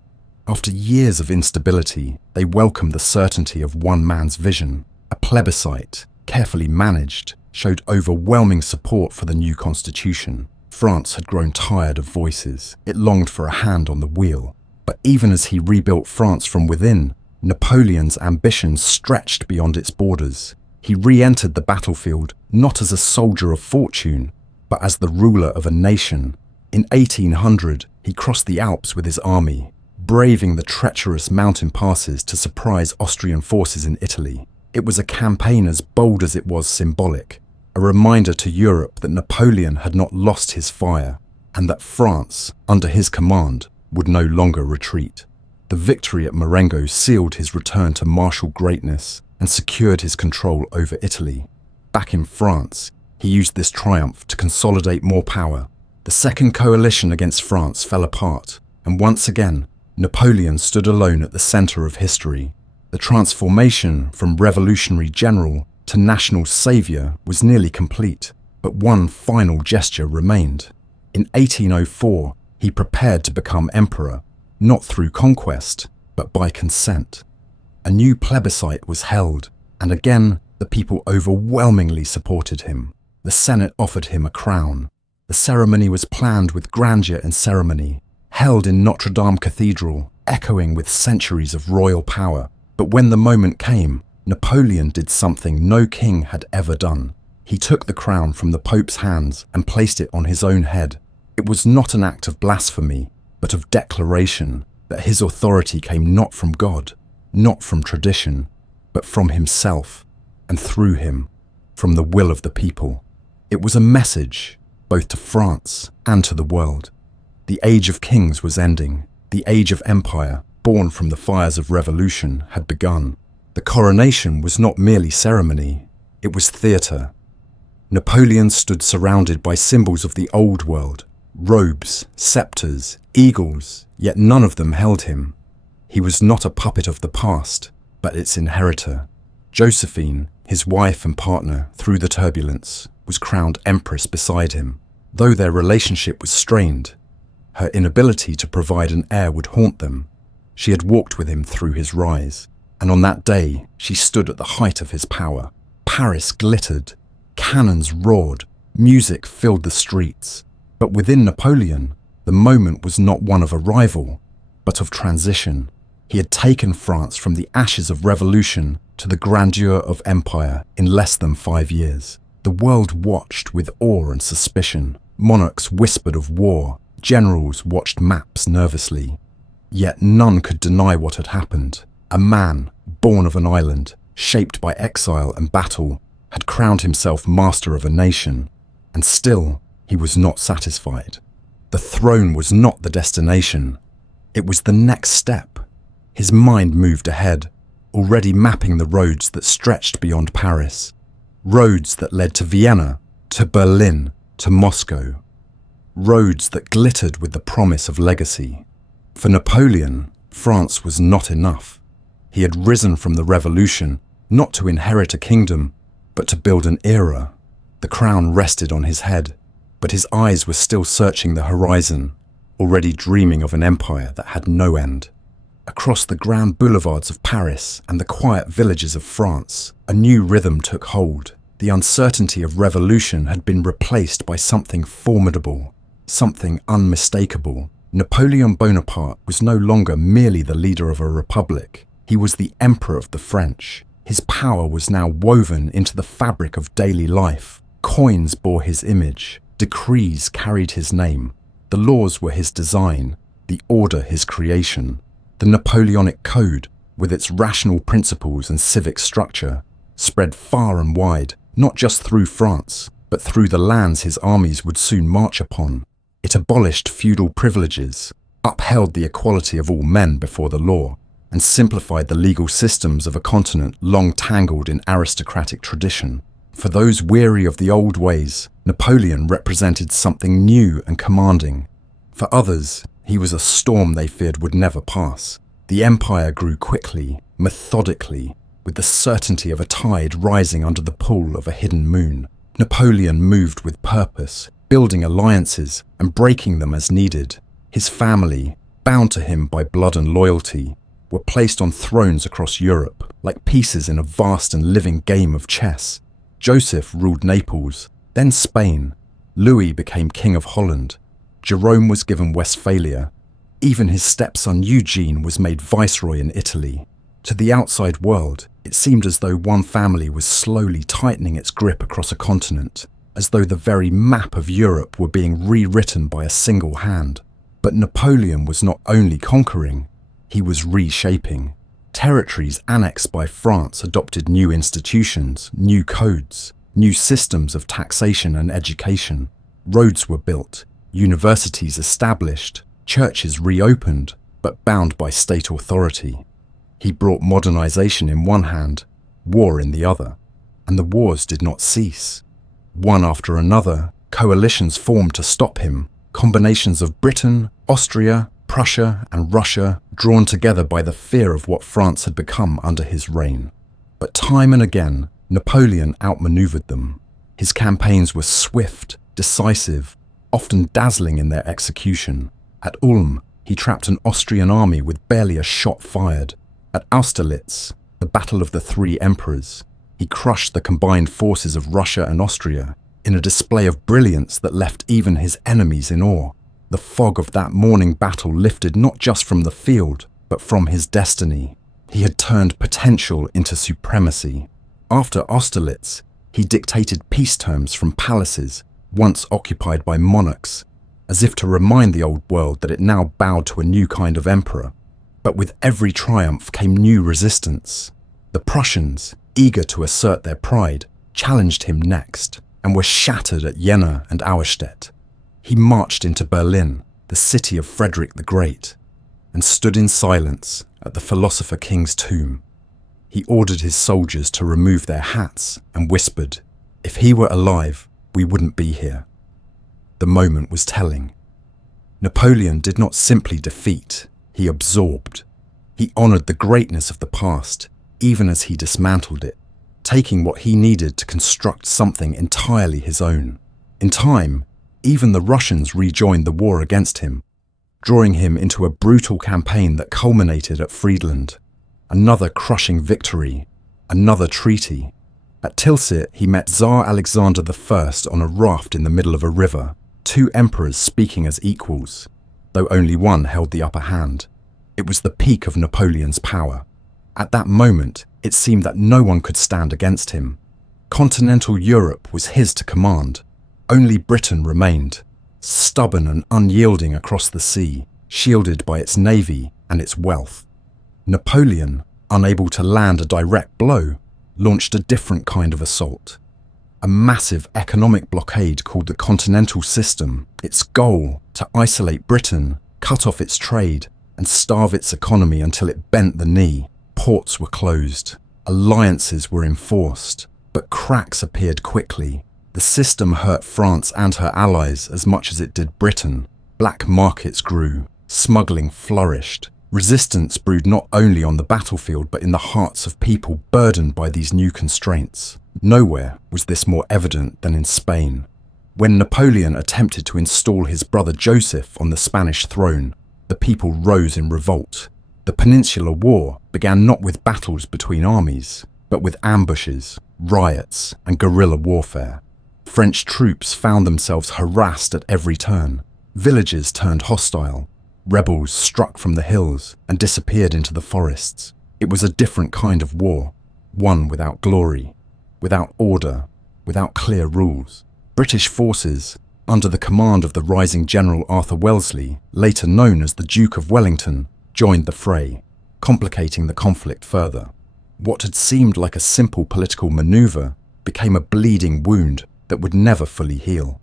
After years of instability, they welcomed the certainty of one man's vision. A plebiscite, carefully managed, showed overwhelming support for the new constitution. France had grown tired of voices. It longed for a hand on the wheel. But even as he rebuilt France from within, Napoleon's ambitions stretched beyond its borders. He re-entered the battlefield not as a soldier of fortune, but as the ruler of a nation. In 1800, he crossed the Alps with his army, braving the treacherous mountain passes to surprise Austrian forces in Italy. It was a campaign as bold as it was symbolic, a reminder to Europe that Napoleon had not lost his fire, and that France, under his command, would no longer retreat. The victory at Marengo sealed his return to martial greatness and secured his control over Italy. Back in France, he used this triumph to consolidate more power. The second coalition against France fell apart, and once again, Napoleon stood alone at the center of history. The transformation from revolutionary general to national saviour was nearly complete, but one final gesture remained. In 1804, he prepared to become emperor, not through conquest, but by consent. A new plebiscite was held, and again the people overwhelmingly supported him. The Senate offered him a crown. The ceremony was planned with grandeur and ceremony, held in Notre Dame Cathedral, echoing with centuries of royal power. But when the moment came, Napoleon did something no king had ever done. He took the crown from the Pope's hands and placed it on his own head. It was not an act of blasphemy, but of declaration that his authority came not from God, not from tradition, but from himself, and through him, from the will of the people. It was a message, both to France and to the world. The age of kings was ending. The age of empire, born from the fires of revolution, had begun. The coronation was not merely ceremony, it was theatre. Napoleon stood surrounded by symbols of the old world, robes, sceptres, eagles, yet none of them held him. He was not a puppet of the past, but its inheritor. Josephine, his wife and partner through the turbulence, was crowned empress beside him. Though their relationship was strained, her inability to provide an heir would haunt them. She had walked with him through his rise, and on that day she stood at the height of his power. Paris glittered, cannons roared, music filled the streets. But within Napoleon, the moment was not one of arrival, but of transition. He had taken France from the ashes of revolution to the grandeur of empire in less than 5 years. The world watched with awe and suspicion. Monarchs whispered of war. Generals watched maps nervously. Yet none could deny what had happened. A man, born of an island, shaped by exile and battle, had crowned himself master of a nation. And still, he was not satisfied. The throne was not the destination. It was the next step. His mind moved ahead, already mapping the roads that stretched beyond Paris. Roads that led to Vienna, to Berlin, to Moscow. Roads that glittered with the promise of legacy. For Napoleon, France was not enough. He had risen from the revolution, not to inherit a kingdom, but to build an era. The crown rested on his head, but his eyes were still searching the horizon, already dreaming of an empire that had no end. Across the grand boulevards of Paris and the quiet villages of France, a new rhythm took hold. The uncertainty of revolution had been replaced by something formidable, something unmistakable. Napoleon Bonaparte was no longer merely the leader of a republic. He was the emperor of the French. His power was now woven into the fabric of daily life. Coins bore his image. Decrees carried his name. The laws were his design, the order his creation. The Napoleonic Code, with its rational principles and civic structure, spread far and wide, not just through France, but through the lands his armies would soon march upon. It abolished feudal privileges, upheld the equality of all men before the law, and simplified the legal systems of a continent long tangled in aristocratic tradition. For those weary of the old ways, Napoleon represented something new and commanding. For others, he was a storm they feared would never pass. The empire grew quickly, methodically, with the certainty of a tide rising under the pull of a hidden moon. Napoleon moved with purpose, building alliances and breaking them as needed. His family, bound to him by blood and loyalty, were placed on thrones across Europe, like pieces in a vast and living game of chess. Joseph ruled Naples, then Spain. Louis became King of Holland. Jerome was given Westphalia. Even his stepson Eugene was made viceroy in Italy. To the outside world, it seemed as though one family was slowly tightening its grip across a continent, as though the very map of Europe were being rewritten by a single hand. But Napoleon was not only conquering, he was reshaping. Territories annexed by France adopted new institutions, new codes, new systems of taxation and education. Roads were built, universities established, churches reopened, but bound by state authority. He brought modernization in one hand, war in the other, and the wars did not cease. One after another, coalitions formed to stop him. Combinations of Britain, Austria, Prussia and Russia drawn together by the fear of what France had become under his reign. But time and again, Napoleon outmaneuvered them. His campaigns were swift, decisive, often dazzling in their execution. At Ulm, he trapped an Austrian army with barely a shot fired. At Austerlitz, the Battle of the Three Emperors, he crushed the combined forces of Russia and Austria in a display of brilliance that left even his enemies in awe. The fog of that morning battle lifted not just from the field, but from his destiny. He had turned potential into supremacy. After Austerlitz, he dictated peace terms from palaces once occupied by monarchs, as if to remind the old world that it now bowed to a new kind of emperor. But with every triumph came new resistance. The Prussians, eager to assert their pride, challenged him next, and were shattered at Jena and Auerstedt. He marched into Berlin, the city of Frederick the Great, and stood in silence at the philosopher king's tomb. He ordered his soldiers to remove their hats and whispered, "If he were alive, we wouldn't be here." The moment was telling. Napoleon did not simply defeat, he absorbed. He honored the greatness of the past, even as he dismantled it, taking what he needed to construct something entirely his own. In time, even the Russians rejoined the war against him, drawing him into a brutal campaign that culminated at Friedland. Another crushing victory, another treaty. At Tilsit, he met Tsar Alexander I on a raft in the middle of a river, two emperors speaking as equals, though only one held the upper hand. It was the peak of Napoleon's power. At that moment, it seemed that no one could stand against him. Continental Europe was his to command. Only Britain remained, stubborn and unyielding across the sea, shielded by its navy and its wealth. Napoleon, unable to land a direct blow, launched a different kind of assault. A massive economic blockade called the Continental System, its goal to isolate Britain, cut off its trade, and starve its economy until it bent the knee. Ports were closed, alliances were enforced, but cracks appeared quickly. The system hurt France and her allies as much as it did Britain. Black markets grew, smuggling flourished. Resistance brewed not only on the battlefield but in the hearts of people burdened by these new constraints. Nowhere was this more evident than in Spain. When Napoleon attempted to install his brother Joseph on the Spanish throne, the people rose in revolt. The Peninsular War began not with battles between armies, but with ambushes, riots, and guerrilla warfare. French troops found themselves harassed at every turn. Villages turned hostile. Rebels struck from the hills and disappeared into the forests. It was a different kind of war, one without glory, without order, without clear rules. British forces, under the command of the rising General Arthur Wellesley, later known as the Duke of Wellington, joined the fray, complicating the conflict further. What had seemed like a simple political maneuver became a bleeding wound that would never fully heal.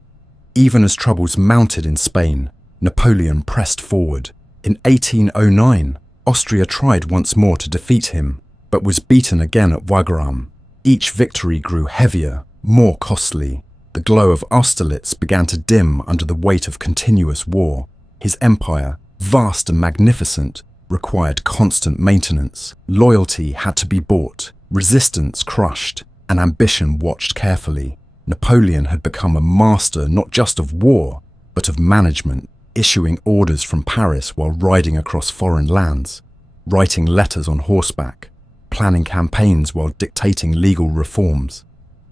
Even as troubles mounted in Spain, Napoleon pressed forward. In 1809, Austria tried once more to defeat him, but was beaten again at Wagram. Each victory grew heavier, more costly. The glow of Austerlitz began to dim under the weight of continuous war. His empire, vast and magnificent, required constant maintenance. Loyalty had to be bought, resistance crushed, and ambition watched carefully. Napoleon had become a master not just of war, but of management, issuing orders from Paris while riding across foreign lands, writing letters on horseback, planning campaigns while dictating legal reforms.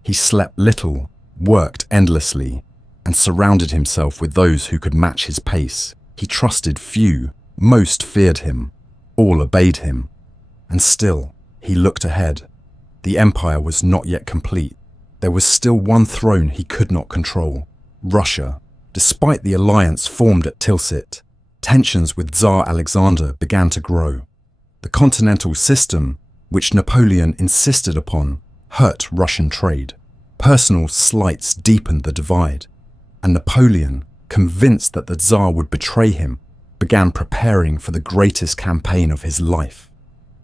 He slept little, worked endlessly, and surrounded himself with those who could match his pace. He trusted few, most feared him, all obeyed him. And still, he looked ahead. The empire was not yet complete. There was still one throne he could not control, Russia. Despite the alliance formed at Tilsit, tensions with Tsar Alexander began to grow. The Continental System, which Napoleon insisted upon, hurt Russian trade. Personal slights deepened the divide, and Napoleon, convinced that the Tsar would betray him, began preparing for the greatest campaign of his life.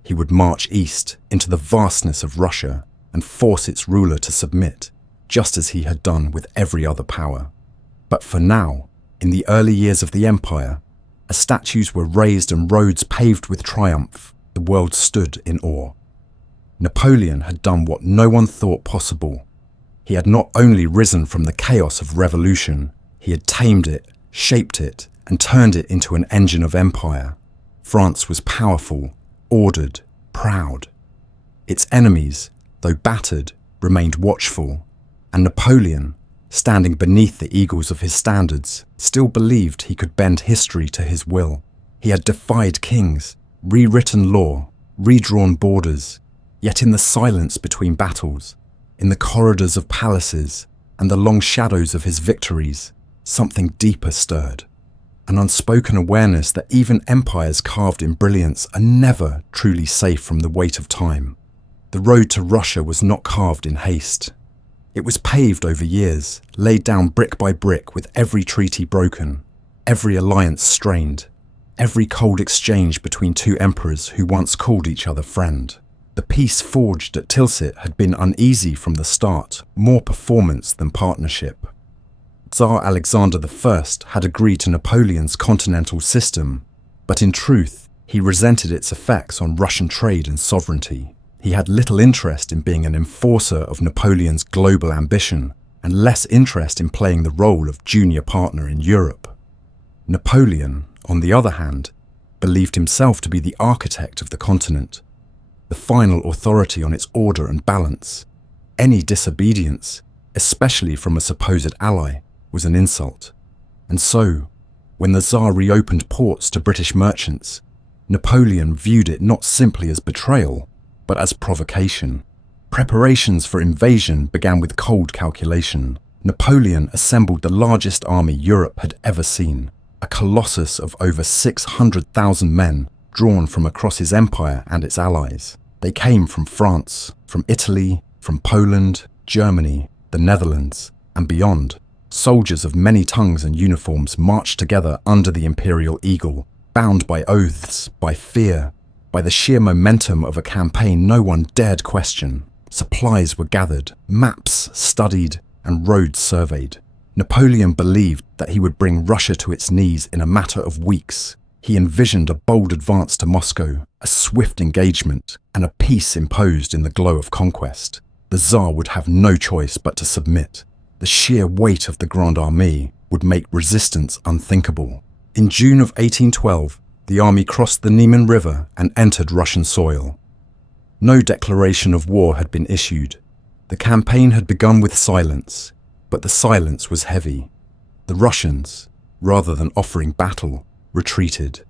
He would march east into the vastness of Russia and force its ruler to submit, just as he had done with every other power. But for now, in the early years of the empire, As statues were raised and roads paved with triumph, the world stood in awe. Napoleon had done what no one thought possible. He had not only risen from the chaos of revolution, he had tamed it, shaped it, and turned it into an engine of empire. France was powerful, ordered, proud. Its enemies, though battered, remained watchful, and Napoleon, standing beneath the eagles of his standards, still believed he could bend history to his will. He had defied kings, rewritten law, redrawn borders, yet in the silence between battles, in the corridors of palaces, and the long shadows of his victories, something deeper stirred. An unspoken awareness that even empires carved in brilliance are never truly safe from the weight of time. The road to Russia was not carved in haste. It was paved over years, laid down brick by brick with every treaty broken, every alliance strained, every cold exchange between two emperors who once called each other friend. The peace forged at Tilsit had been uneasy from the start, more performance than partnership. Tsar Alexander I had agreed to Napoleon's continental system, but in truth, he resented its effects on Russian trade and sovereignty. He had little interest in being an enforcer of Napoleon's global ambition, and less interest in playing the role of junior partner in Europe. Napoleon, on the other hand, believed himself to be the architect of the continent, the final authority on its order and balance. Any disobedience, especially from a supposed ally, was an insult. And so, when the Tsar reopened ports to British merchants, Napoleon viewed it not simply as betrayal, but as provocation. Preparations for invasion began with cold calculation. Napoleon assembled the largest army Europe had ever seen, a colossus of over 600,000 men drawn from across his empire and its allies. They came from France, from Italy, from Poland, Germany, the Netherlands, and beyond. Soldiers of many tongues and uniforms marched together under the imperial eagle, bound by oaths, by fear, by the sheer momentum of a campaign no one dared question. Supplies were gathered, maps studied, and roads surveyed. Napoleon believed that he would bring Russia to its knees in a matter of weeks. He envisioned a bold advance to Moscow, a swift engagement, and a peace imposed in the glow of conquest. The Tsar would have no choice but to submit. The sheer weight of the Grande Armée would make resistance unthinkable. In June of 1812, the army crossed the Niemen River and entered Russian soil. No declaration of war had been issued. The campaign had begun with silence, but the silence was heavy. The Russians, rather than offering battle, retreated.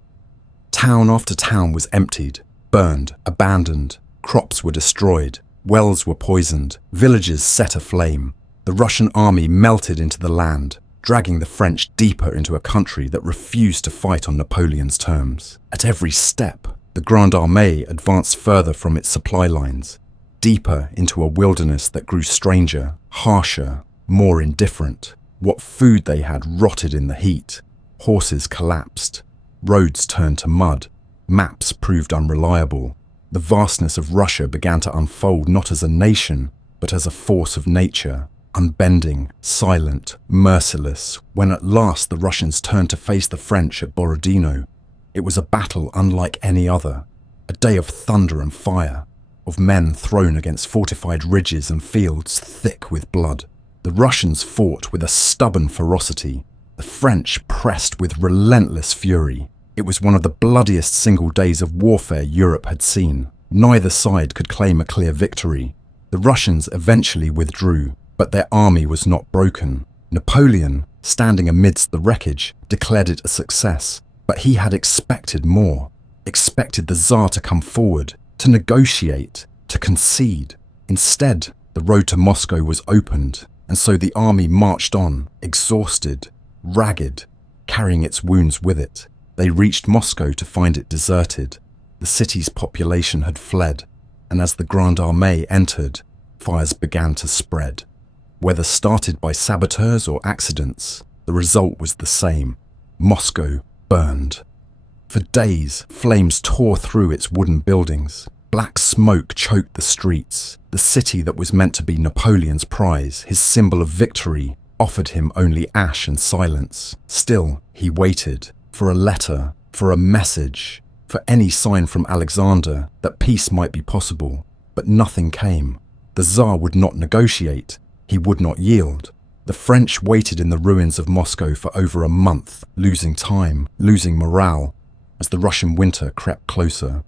Town after town was emptied, burned, abandoned. Crops were destroyed, wells were poisoned, villages set aflame. The Russian army melted into the land, dragging the French deeper into a country that refused to fight on Napoleon's terms. At every step, the Grande Armée advanced further from its supply lines, deeper into a wilderness that grew stranger, harsher, more indifferent. What food they had rotted in the heat. Horses collapsed. Roads turned to mud. Maps proved unreliable. The vastness of Russia began to unfold not as a nation, but as a force of nature. Unbending, silent, merciless, when at last the Russians turned to face the French at Borodino. It was a battle unlike any other, a day of thunder and fire, of men thrown against fortified ridges and fields thick with blood. The Russians fought with a stubborn ferocity. The French pressed with relentless fury. It was one of the bloodiest single days of warfare Europe had seen. Neither side could claim a clear victory. The Russians eventually withdrew, but their army was not broken. Napoleon, standing amidst the wreckage, declared it a success. But he had expected more, expected the Tsar to come forward, to negotiate, to concede. Instead, the road to Moscow was opened, and so the army marched on, exhausted, ragged, carrying its wounds with it. They reached Moscow to find it deserted. The city's population had fled, and as the Grande Armée entered, fires began to spread. Whether started by saboteurs or accidents, the result was the same. Moscow burned. For days, flames tore through its wooden buildings. Black smoke choked the streets. The city that was meant to be Napoleon's prize, his symbol of victory, offered him only ash and silence. Still, he waited. for a letter, for a message, for any sign from Alexander that peace might be possible. But nothing came. The Tsar would not negotiate. He would not yield. The French waited in the ruins of Moscow for over a month, losing time, losing morale, as the Russian winter crept closer.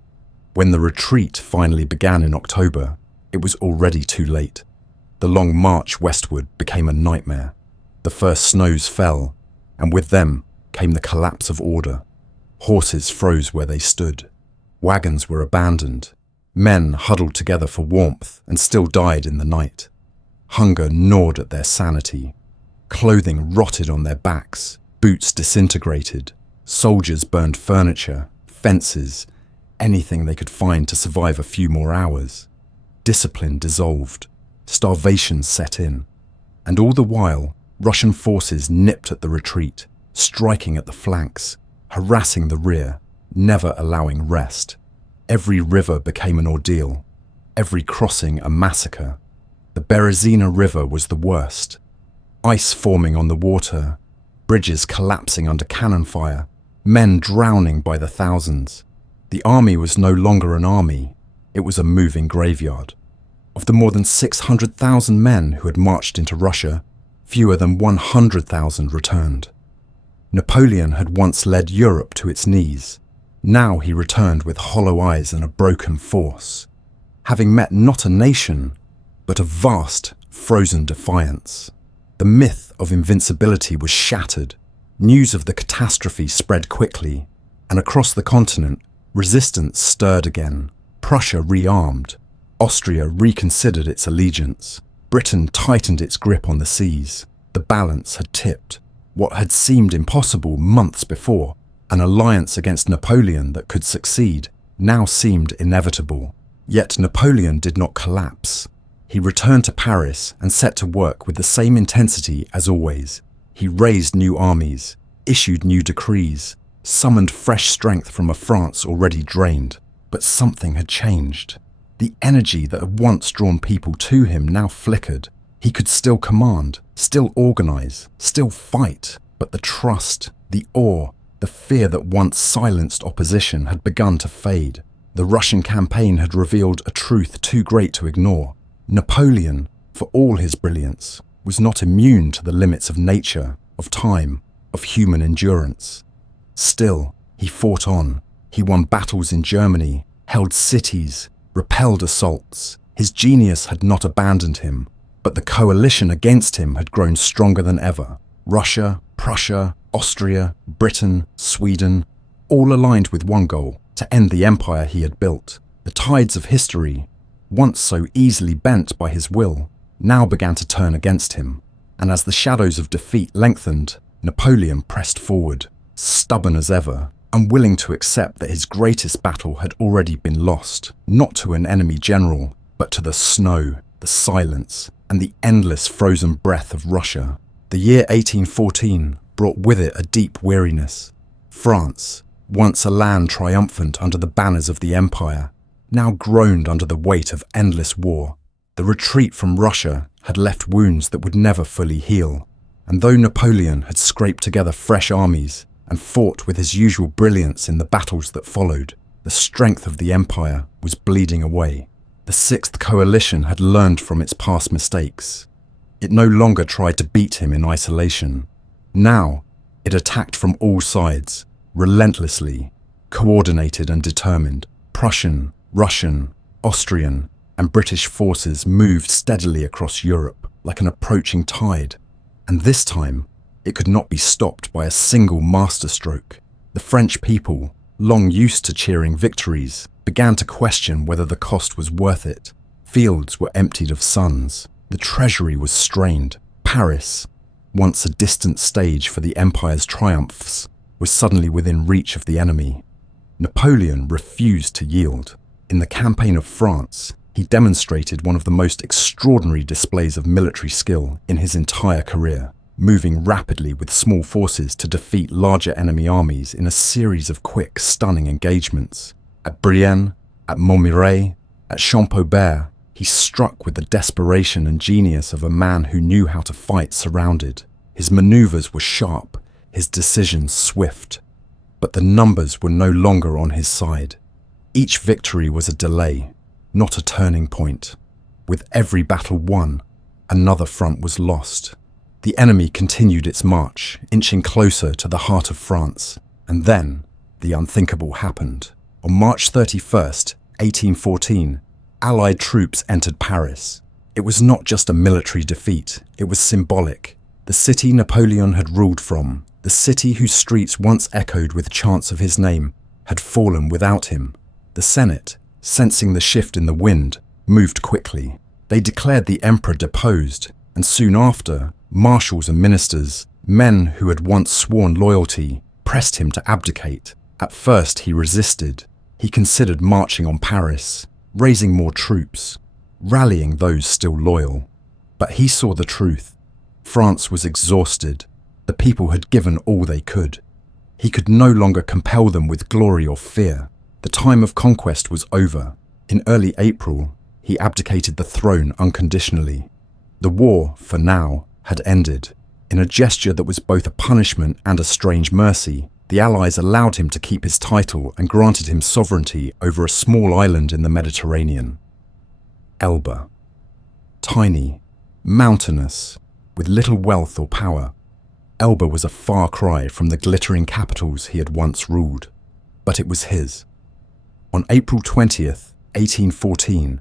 When the retreat finally began in October, it was already too late. The long march westward became a nightmare. The first snows fell, and with them came the collapse of order. Horses froze where they stood. Wagons were abandoned. Men huddled together for warmth and still died in the night. Hunger gnawed at their sanity. Clothing rotted on their backs, boots disintegrated. Soldiers burned furniture, fences, anything they could find to survive a few more hours. Discipline dissolved. Starvation set in. And all the while, Russian forces nipped at the retreat, striking at the flanks, harassing the rear, never allowing rest. Every river became an ordeal, every crossing a massacre. The Berezina River was the worst. Ice forming on the water, bridges collapsing under cannon fire, men drowning by the thousands. The army was no longer an army, it was a moving graveyard. Of the more than 600,000 men who had marched into Russia, fewer than 100,000 returned. Napoleon had once led Europe to its knees. Now he returned with hollow eyes and a broken force, having met not a nation, but a vast, frozen defiance. The myth of invincibility was shattered. News of the catastrophe spread quickly, and across the continent, resistance stirred again. Prussia rearmed. Austria reconsidered its allegiance. Britain tightened its grip on the seas. The balance had tipped. What had seemed impossible months before, an alliance against Napoleon that could succeed, now seemed inevitable. Yet Napoleon did not collapse. He returned to Paris and set to work with the same intensity as always. He raised new armies, issued new decrees, summoned fresh strength from a France already drained. But something had changed. The energy that had once drawn people to him now flickered. He could still command, still organize, still fight, but the trust, the awe, the fear that once silenced opposition had begun to fade. The Russian campaign had revealed a truth too great to ignore. Napoleon, for all his brilliance, was not immune to the limits of nature, of time, of human endurance. Still, he fought on. He won battles in Germany, held cities, repelled assaults. His genius had not abandoned him, but the coalition against him had grown stronger than ever. Russia, Prussia, Austria, Britain, Sweden, all aligned with one goal: to end the empire he had built. The tides of history, once so easily bent by his will, now began to turn against him. And as the shadows of defeat lengthened, Napoleon pressed forward, stubborn as ever, unwilling to accept that his greatest battle had already been lost, not to an enemy general, but to the snow, the silence, and the endless frozen breath of Russia. The year 1814 brought with it a deep weariness. France, once a land triumphant under the banners of the empire, now groaned under the weight of endless war. The retreat from Russia had left wounds that would never fully heal, and though Napoleon had scraped together fresh armies and fought with his usual brilliance in the battles that followed, the strength of the empire was bleeding away. The Sixth Coalition had learned from its past mistakes. It no longer tried to beat him in isolation. Now, it attacked from all sides, relentlessly, coordinated and determined. Prussian, Russian, Austrian, and British forces moved steadily across Europe like an approaching tide. And this time, it could not be stopped by a single masterstroke. The French people, long used to cheering victories, began to question whether the cost was worth it. Fields were emptied of sons. The treasury was strained. Paris, once a distant stage for the empire's triumphs, was suddenly within reach of the enemy. Napoleon refused to yield. In the campaign of France, he demonstrated one of the most extraordinary displays of military skill in his entire career, moving rapidly with small forces to defeat larger enemy armies in a series of quick, stunning engagements. At Brienne, at Montmirail, at Champaubert, he struck with the desperation and genius of a man who knew how to fight surrounded. His maneuvers were sharp, his decisions swift. But the numbers were no longer on his side. Each victory was a delay, not a turning point. With every battle won, another front was lost. The enemy continued its march, inching closer to the heart of France. And then, the unthinkable happened. On March 31st, 1814, Allied troops entered Paris. It was not just a military defeat, it was symbolic. The city Napoleon had ruled from, the city whose streets once echoed with chants of his name, had fallen without him. The Senate, sensing the shift in the wind, moved quickly. They declared the emperor deposed, and soon after, marshals and ministers, men who had once sworn loyalty, pressed him to abdicate. At first he resisted. He considered marching on Paris, raising more troops, rallying those still loyal. But he saw the truth. France was exhausted. The people had given all they could. He could no longer compel them with glory or fear. The time of conquest was over. In early April, he abdicated the throne unconditionally. The war, for now, had ended. In a gesture that was both a punishment and a strange mercy, the Allies allowed him to keep his title and granted him sovereignty over a small island in the Mediterranean. Elba. Tiny, mountainous, with little wealth or power, Elba was a far cry from the glittering capitals he had once ruled. But it was his. On April 20th, 1814,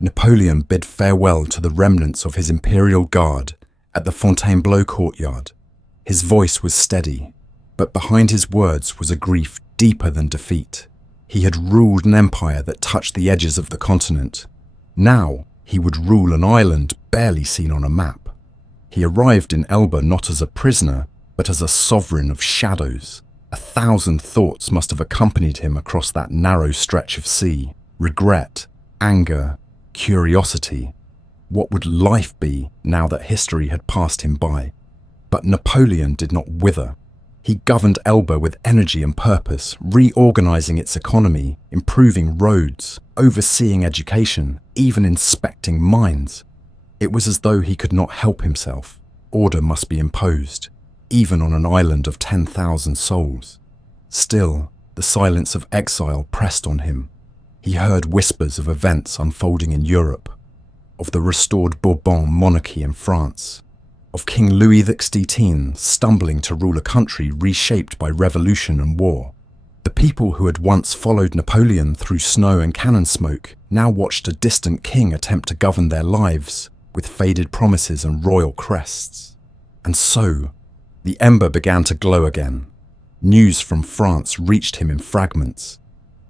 Napoleon bid farewell to the remnants of his imperial guard at the Fontainebleau courtyard. His voice was steady, but behind his words was a grief deeper than defeat. He had ruled an empire that touched the edges of the continent. Now he would rule an island barely seen on a map. He arrived in Elba not as a prisoner, but as a sovereign of shadows. 1,000 thoughts must have accompanied him across that narrow stretch of sea. Regret, anger, curiosity. What would life be now that history had passed him by? But Napoleon did not wither. He governed Elba with energy and purpose, reorganizing its economy, improving roads, overseeing education, even inspecting mines. It was as though he could not help himself. Order must be imposed, even on an island of 10,000 souls. Still, the silence of exile pressed on him. He heard whispers of events unfolding in Europe, of the restored Bourbon monarchy in France, of King Louis XVI stumbling to rule a country reshaped by revolution and war. The people who had once followed Napoleon through snow and cannon smoke now watched a distant king attempt to govern their lives with faded promises and royal crests. And so, the ember began to glow again. News from France reached him in fragments.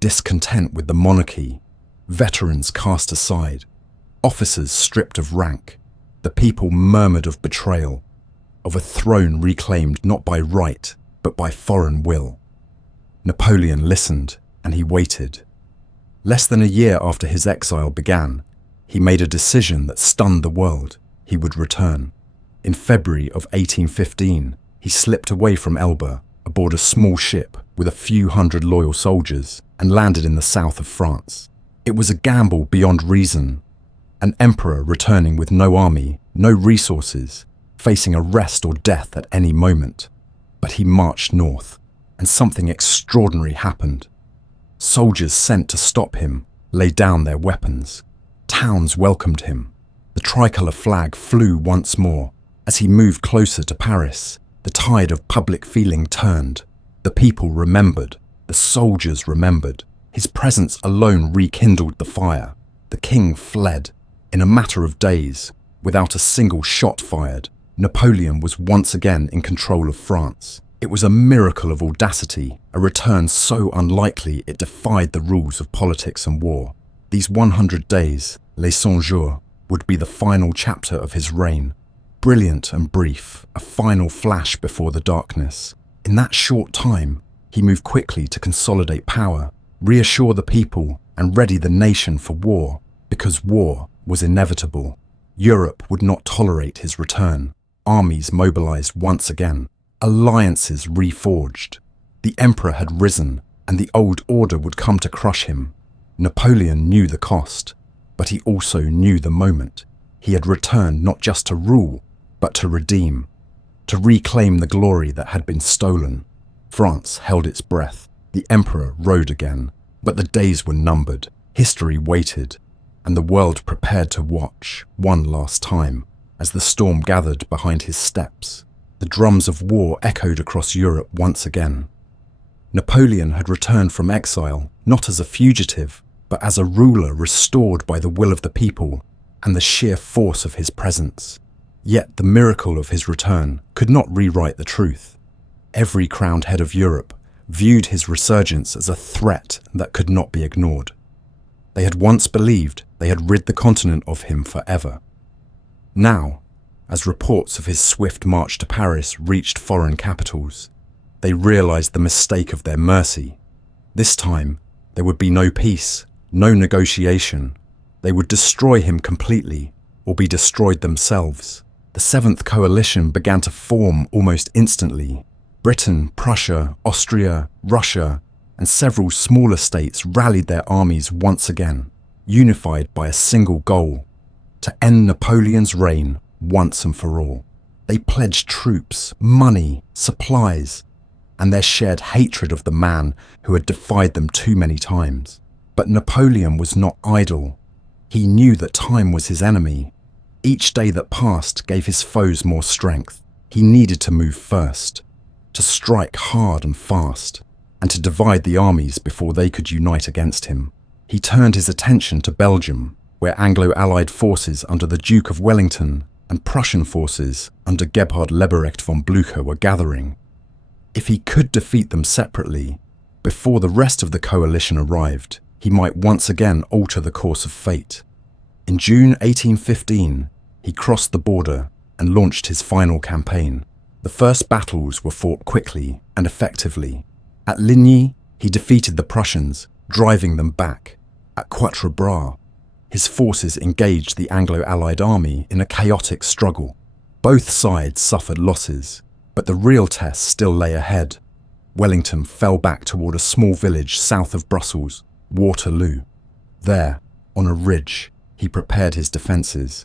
Discontent with the monarchy, veterans cast aside, officers stripped of rank. The people murmured of betrayal, of a throne reclaimed not by right, but by foreign will. Napoleon listened, and he waited. Less than a year after his exile began, he made a decision that stunned the world. He would return. In February of 1815, he slipped away from Elba aboard a small ship with a few hundred loyal soldiers and landed in the south of France. It was a gamble beyond reason. An emperor returning with no army, no resources, facing arrest or death at any moment. But he marched north, and something extraordinary happened. Soldiers sent to stop him laid down their weapons. Towns welcomed him. The tricolour flag flew once more. As he moved closer to Paris, the tide of public feeling turned. The people remembered. The soldiers remembered. His presence alone rekindled the fire. The king fled. In a matter of days, without a single shot fired, Napoleon was once again in control of France. It was a miracle of audacity, a return so unlikely it defied the rules of politics and war. These 100 days, les 100 jours, would be the final chapter of his reign. Brilliant and brief, a final flash before the darkness. In that short time, he moved quickly to consolidate power, reassure the people, and ready the nation for war, because war was inevitable. Europe would not tolerate his return. Armies mobilized once again. Alliances reforged. The emperor had risen, and the old order would come to crush him. Napoleon knew the cost, but he also knew the moment. He had returned not just to rule, but to redeem, to reclaim the glory that had been stolen. France held its breath. The emperor rode again. But the days were numbered. History waited, and the world prepared to watch, one last time, as the storm gathered behind his steps. The drums of war echoed across Europe once again. Napoleon had returned from exile, not as a fugitive, but as a ruler restored by the will of the people and the sheer force of his presence. Yet the miracle of his return could not rewrite the truth. Every crowned head of Europe viewed his resurgence as a threat that could not be ignored. They had once believed they had rid the continent of him forever. Now, as reports of his swift march to Paris reached foreign capitals, they realized the mistake of their mercy. This time, there would be no peace, no negotiation. They would destroy him completely, or be destroyed themselves. The Seventh Coalition began to form almost instantly. Britain, Prussia, Austria, Russia, and several smaller states rallied their armies once again, unified by a single goal: to end Napoleon's reign once and for all. They pledged troops, money, supplies, and their shared hatred of the man who had defied them too many times. But Napoleon was not idle. He knew that time was his enemy. Each day that passed gave his foes more strength. He needed to move first, to strike hard and fast, and to divide the armies before they could unite against him. He turned his attention to Belgium, where Anglo-Allied forces under the Duke of Wellington and Prussian forces under Gebhard Leberecht von Blücher were gathering. If he could defeat them separately, before the rest of the coalition arrived, he might once again alter the course of fate. In June 1815, he crossed the border and launched his final campaign. The first battles were fought quickly and effectively. At Ligny, he defeated the Prussians, driving them back. At Quatre Bras, his forces engaged the Anglo-Allied army in a chaotic struggle. Both sides suffered losses, but the real test still lay ahead. Wellington fell back toward a small village south of Brussels, Waterloo. There, on a ridge, he prepared his defences.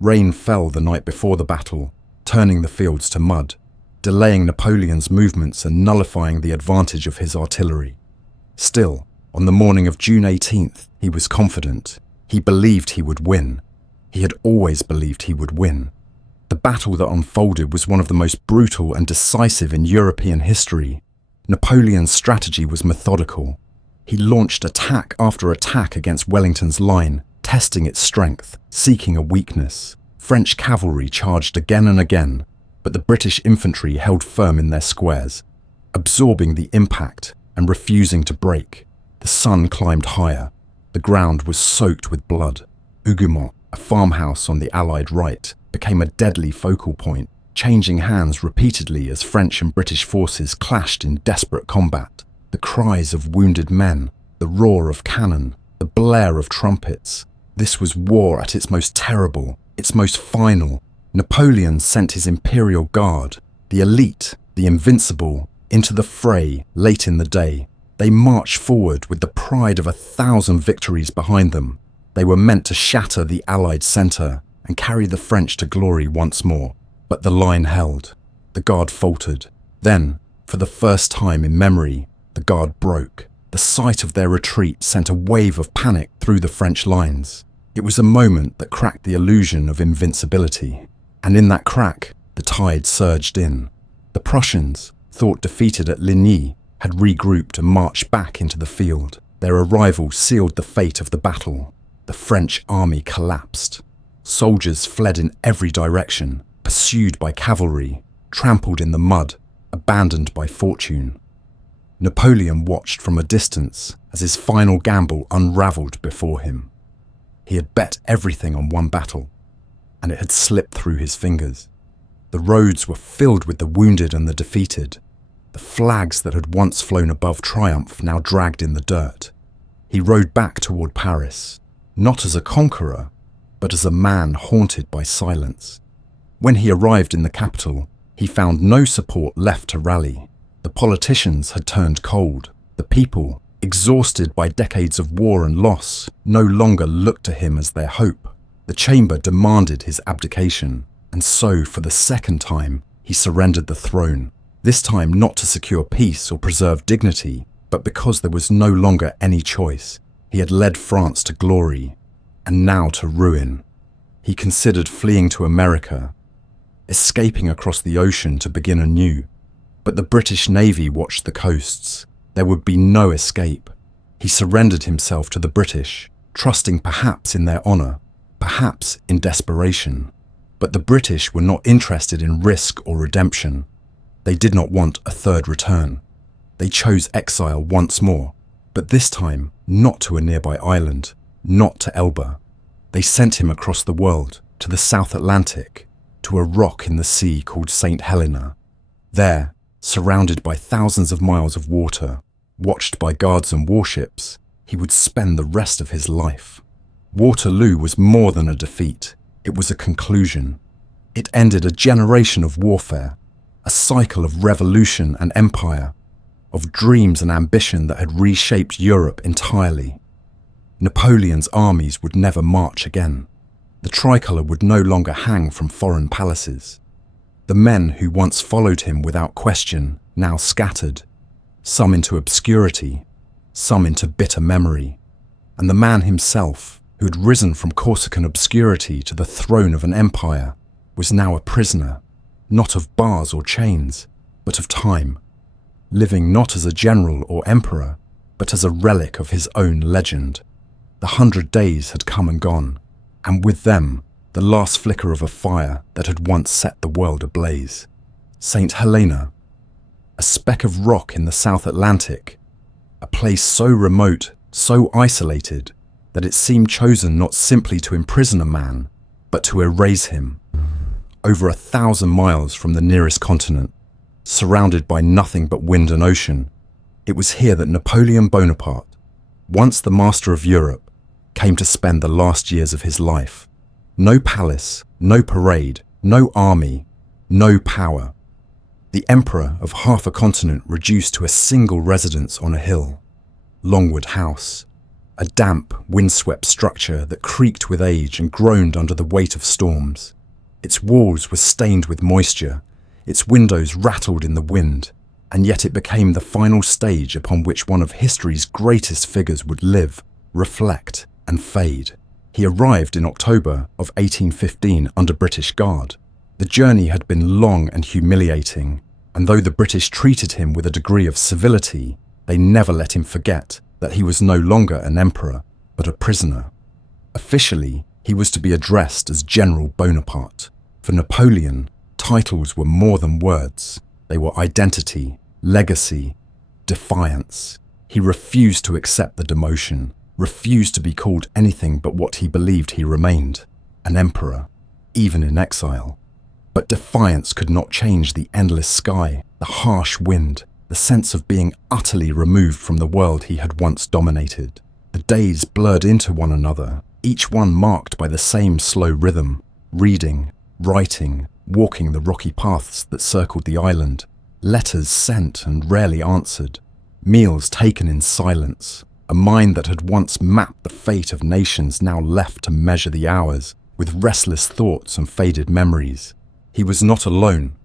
Rain fell the night before the battle, turning the fields to mud, delaying Napoleon's movements and nullifying the advantage of his artillery. Still, on the morning of June 18th, he was confident. He believed he would win. He had always believed he would win. The battle that unfolded was one of the most brutal and decisive in European history. Napoleon's strategy was methodical. He launched attack after attack against Wellington's line, testing its strength, seeking a weakness. French cavalry charged again and again, but the British infantry held firm in their squares, absorbing the impact and refusing to break. The sun climbed higher. The ground was soaked with blood. Hougoumont, a farmhouse on the Allied right, became a deadly focal point, changing hands repeatedly as French and British forces clashed in desperate combat. The cries of wounded men, the roar of cannon, the blare of trumpets. This was war at its most terrible, its most final. Napoleon sent his Imperial Guard, the elite, the invincible, into the fray late in the day. They marched forward with the pride of 1,000 victories behind them. They were meant to shatter the Allied centre and carry the French to glory once more. But the line held. The Guard faltered. Then, for the first time in memory, the Guard broke. The sight of their retreat sent a wave of panic through the French lines. It was a moment that cracked the illusion of invincibility. And in that crack, the tide surged in. The Prussians, thought defeated at Ligny, had regrouped and marched back into the field. Their arrival sealed the fate of the battle. The French army collapsed. Soldiers fled in every direction, pursued by cavalry, trampled in the mud, abandoned by fortune. Napoleon watched from a distance as his final gamble unravelled before him. He had bet everything on one battle, and it had slipped through his fingers. The roads were filled with the wounded and the defeated. The flags that had once flown above triumph now dragged in the dirt. He rode back toward Paris, not as a conqueror, but as a man haunted by silence. When he arrived in the capital, he found no support left to rally. The politicians had turned cold. The people, exhausted by decades of war and loss, no longer looked to him as their hope. The chamber demanded his abdication, and so, for the second time, he surrendered the throne. This time not to secure peace or preserve dignity, but because there was no longer any choice. He had led France to glory, and now to ruin. He considered fleeing to America, escaping across the ocean to begin anew. But the British Navy watched the coasts. There would be no escape. He surrendered himself to the British, trusting perhaps in their honour, perhaps in desperation. But the British were not interested in risk or redemption. They did not want a third return. They chose exile once more, but this time not to a nearby island, not to Elba. They sent him across the world, to the South Atlantic, to a rock in the sea called St. Helena. There, surrounded by thousands of miles of water, watched by guards and warships, he would spend the rest of his life. Waterloo was more than a defeat. It was a conclusion. It ended a generation of warfare, a cycle of revolution and empire, of dreams and ambition that had reshaped Europe entirely. Napoleon's armies would never march again. The tricolour would no longer hang from foreign palaces. The men who once followed him without question now scattered, some into obscurity, some into bitter memory. And the man himself, who had risen from Corsican obscurity to the throne of an empire, was now a prisoner, not of bars or chains, but of time, living not as a general or emperor, but as a relic of his own legend. The 100 days had come and gone, and with them, the last flicker of a fire that had once set the world ablaze. St. Helena, a speck of rock in the South Atlantic, a place so remote, so isolated, that it seemed chosen not simply to imprison a man, but to erase him. Over 1,000 miles from the nearest continent, surrounded by nothing but wind and ocean, it was here that Napoleon Bonaparte, once the master of Europe, came to spend the last years of his life. No palace, no parade, no army, no power. The emperor of half a continent reduced to a single residence on a hill. Longwood House, a damp, windswept structure that creaked with age and groaned under the weight of storms. Its walls were stained with moisture, its windows rattled in the wind, and yet it became the final stage upon which one of history's greatest figures would live, reflect, and fade. He arrived in October of 1815 under British guard. The journey had been long and humiliating, and though the British treated him with a degree of civility, they never let him forget that he was no longer an emperor, but a prisoner. Officially, he was to be addressed as General Bonaparte. For Napoleon, titles were more than words. They were identity, legacy, defiance. He refused to accept the demotion, refused to be called anything but what he believed he remained, an emperor, even in exile. But defiance could not change the endless sky, the harsh wind, the sense of being utterly removed from the world he had once dominated. The days blurred into one another, each one marked by the same slow rhythm, reading, writing, walking the rocky paths that circled the island, letters sent and rarely answered, meals taken in silence, a mind that had once mapped the fate of nations now left to measure the hours with restless thoughts and faded memories. He was not alone.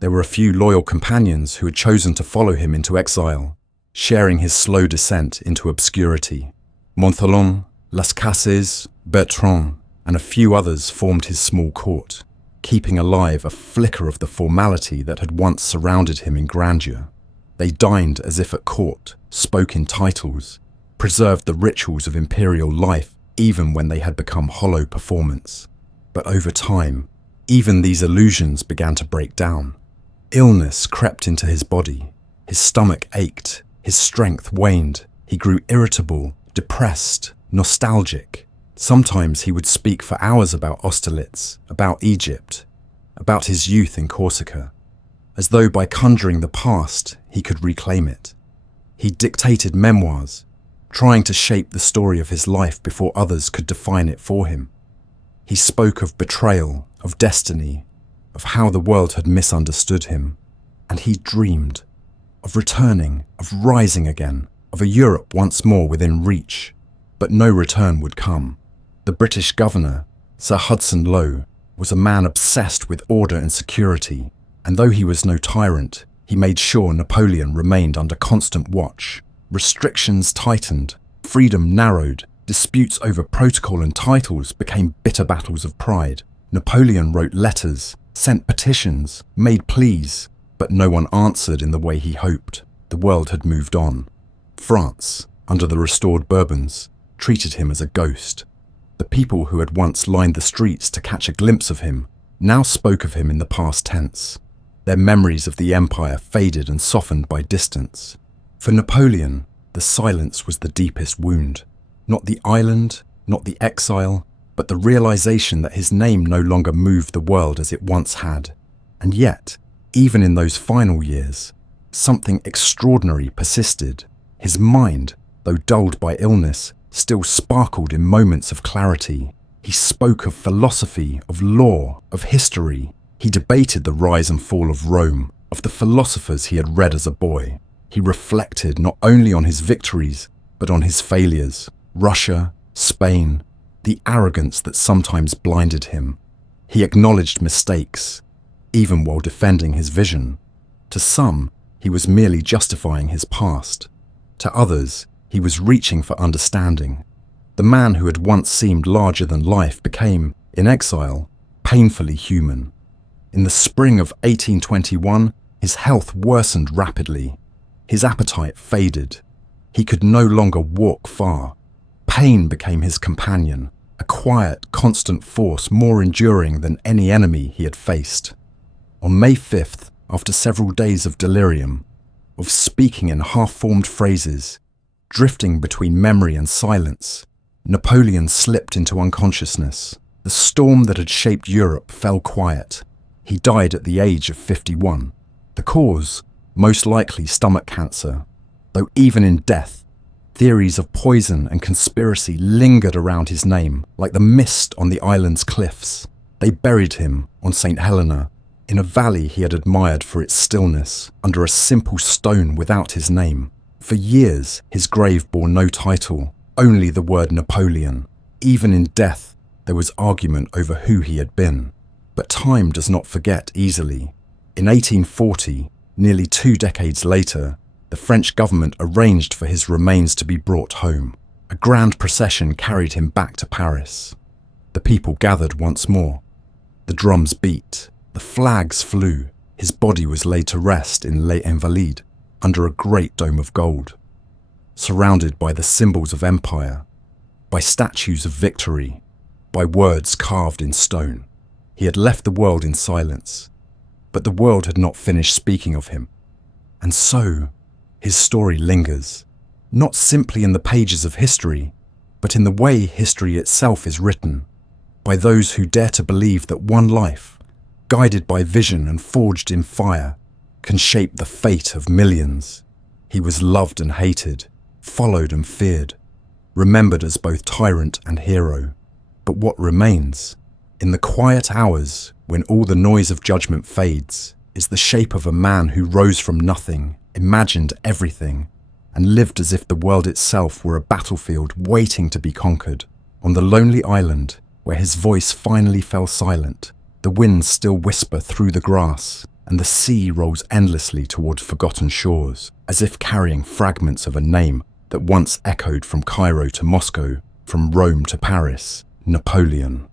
There were a few loyal companions who had chosen to follow him into exile, sharing his slow descent into obscurity. Montholon, Las Cases, Bertrand, and a few others formed his small court, keeping alive a flicker of the formality that had once surrounded him in grandeur. They dined as if at court, spoke in titles, preserved the rituals of imperial life even when they had become hollow performance. But over time, even these illusions began to break down. Illness crept into his body. His stomach ached, his strength waned. He grew irritable, depressed, nostalgic. Sometimes he would speak for hours about Austerlitz, about Egypt, about his youth in Corsica, as though by conjuring the past he could reclaim it. He dictated memoirs, trying to shape the story of his life before others could define it for him. He spoke of betrayal, of destiny, of how the world had misunderstood him, and he dreamed of returning, of rising again, of a Europe once more within reach. But no return would come. The British governor, Sir Hudson Lowe, was a man obsessed with order and security, and though he was no tyrant, He made sure Napoleon remained under constant watch. Restrictions tightened, freedom narrowed, disputes over protocol and titles became bitter battles of pride. Napoleon wrote letters, sent petitions, made pleas, but no one answered in the way he hoped. The world had moved on. France, under the restored Bourbons, treated him as a ghost. The people who had once lined the streets to catch a glimpse of him now spoke of him in the past tense. Their memories of the empire faded and softened by distance. For Napoleon, the silence was the deepest wound. Not the island, not the exile, but the realization that his name no longer moved the world as it once had. And yet, even in those final years, something extraordinary persisted. His mind, though dulled by illness, still sparkled in moments of clarity. He spoke of philosophy, of law, of history. He debated the rise and fall of Rome, of the philosophers he had read as a boy. He reflected not only on his victories, but on his failures. Russia, Spain, the arrogance that sometimes blinded him. He acknowledged mistakes, even while defending his vision. To some, he was merely justifying his past. To others, he was reaching for understanding. The man who had once seemed larger than life became, in exile, painfully human. In the spring of 1821, his health worsened rapidly. His appetite faded. He could no longer walk far. Pain became his companion, a quiet, constant force more enduring than any enemy he had faced. On May 5th, after several days of delirium, of speaking in half-formed phrases, drifting between memory and silence, Napoleon slipped into unconsciousness. The storm that had shaped Europe fell quiet. He died at the age of 51. The cause, most likely stomach cancer, though even in death, theories of poison and conspiracy lingered around his name like the mist on the island's cliffs. They buried him on St. Helena, in a valley he had admired for its stillness, under a simple stone without his name. For years, his grave bore no title, only the word Napoleon. Even in death, there was argument over who he had been. But time does not forget easily. In 1840, nearly 2 decades later, the French government arranged for his remains to be brought home. A grand procession carried him back to Paris. The people gathered once more. The drums beat, the flags flew. His body was laid to rest in Les Invalides, under a great dome of gold, surrounded by the symbols of empire, by statues of victory, by words carved in stone. He had left the world in silence, but the world had not finished speaking of him. And so, his story lingers, not simply in the pages of history, but in the way history itself is written, by those who dare to believe that one life, guided by vision and forged in fire, can shape the fate of millions. He was loved and hated, followed and feared, remembered as both tyrant and hero. But what remains, in the quiet hours when all the noise of judgment fades, is the shape of a man who rose from nothing, imagined everything, and lived as if the world itself were a battlefield waiting to be conquered. On the lonely island, where his voice finally fell silent, the winds still whisper through the grass, and the sea rolls endlessly toward forgotten shores, as if carrying fragments of a name that once echoed from Cairo to Moscow, from Rome to Paris: Napoleon.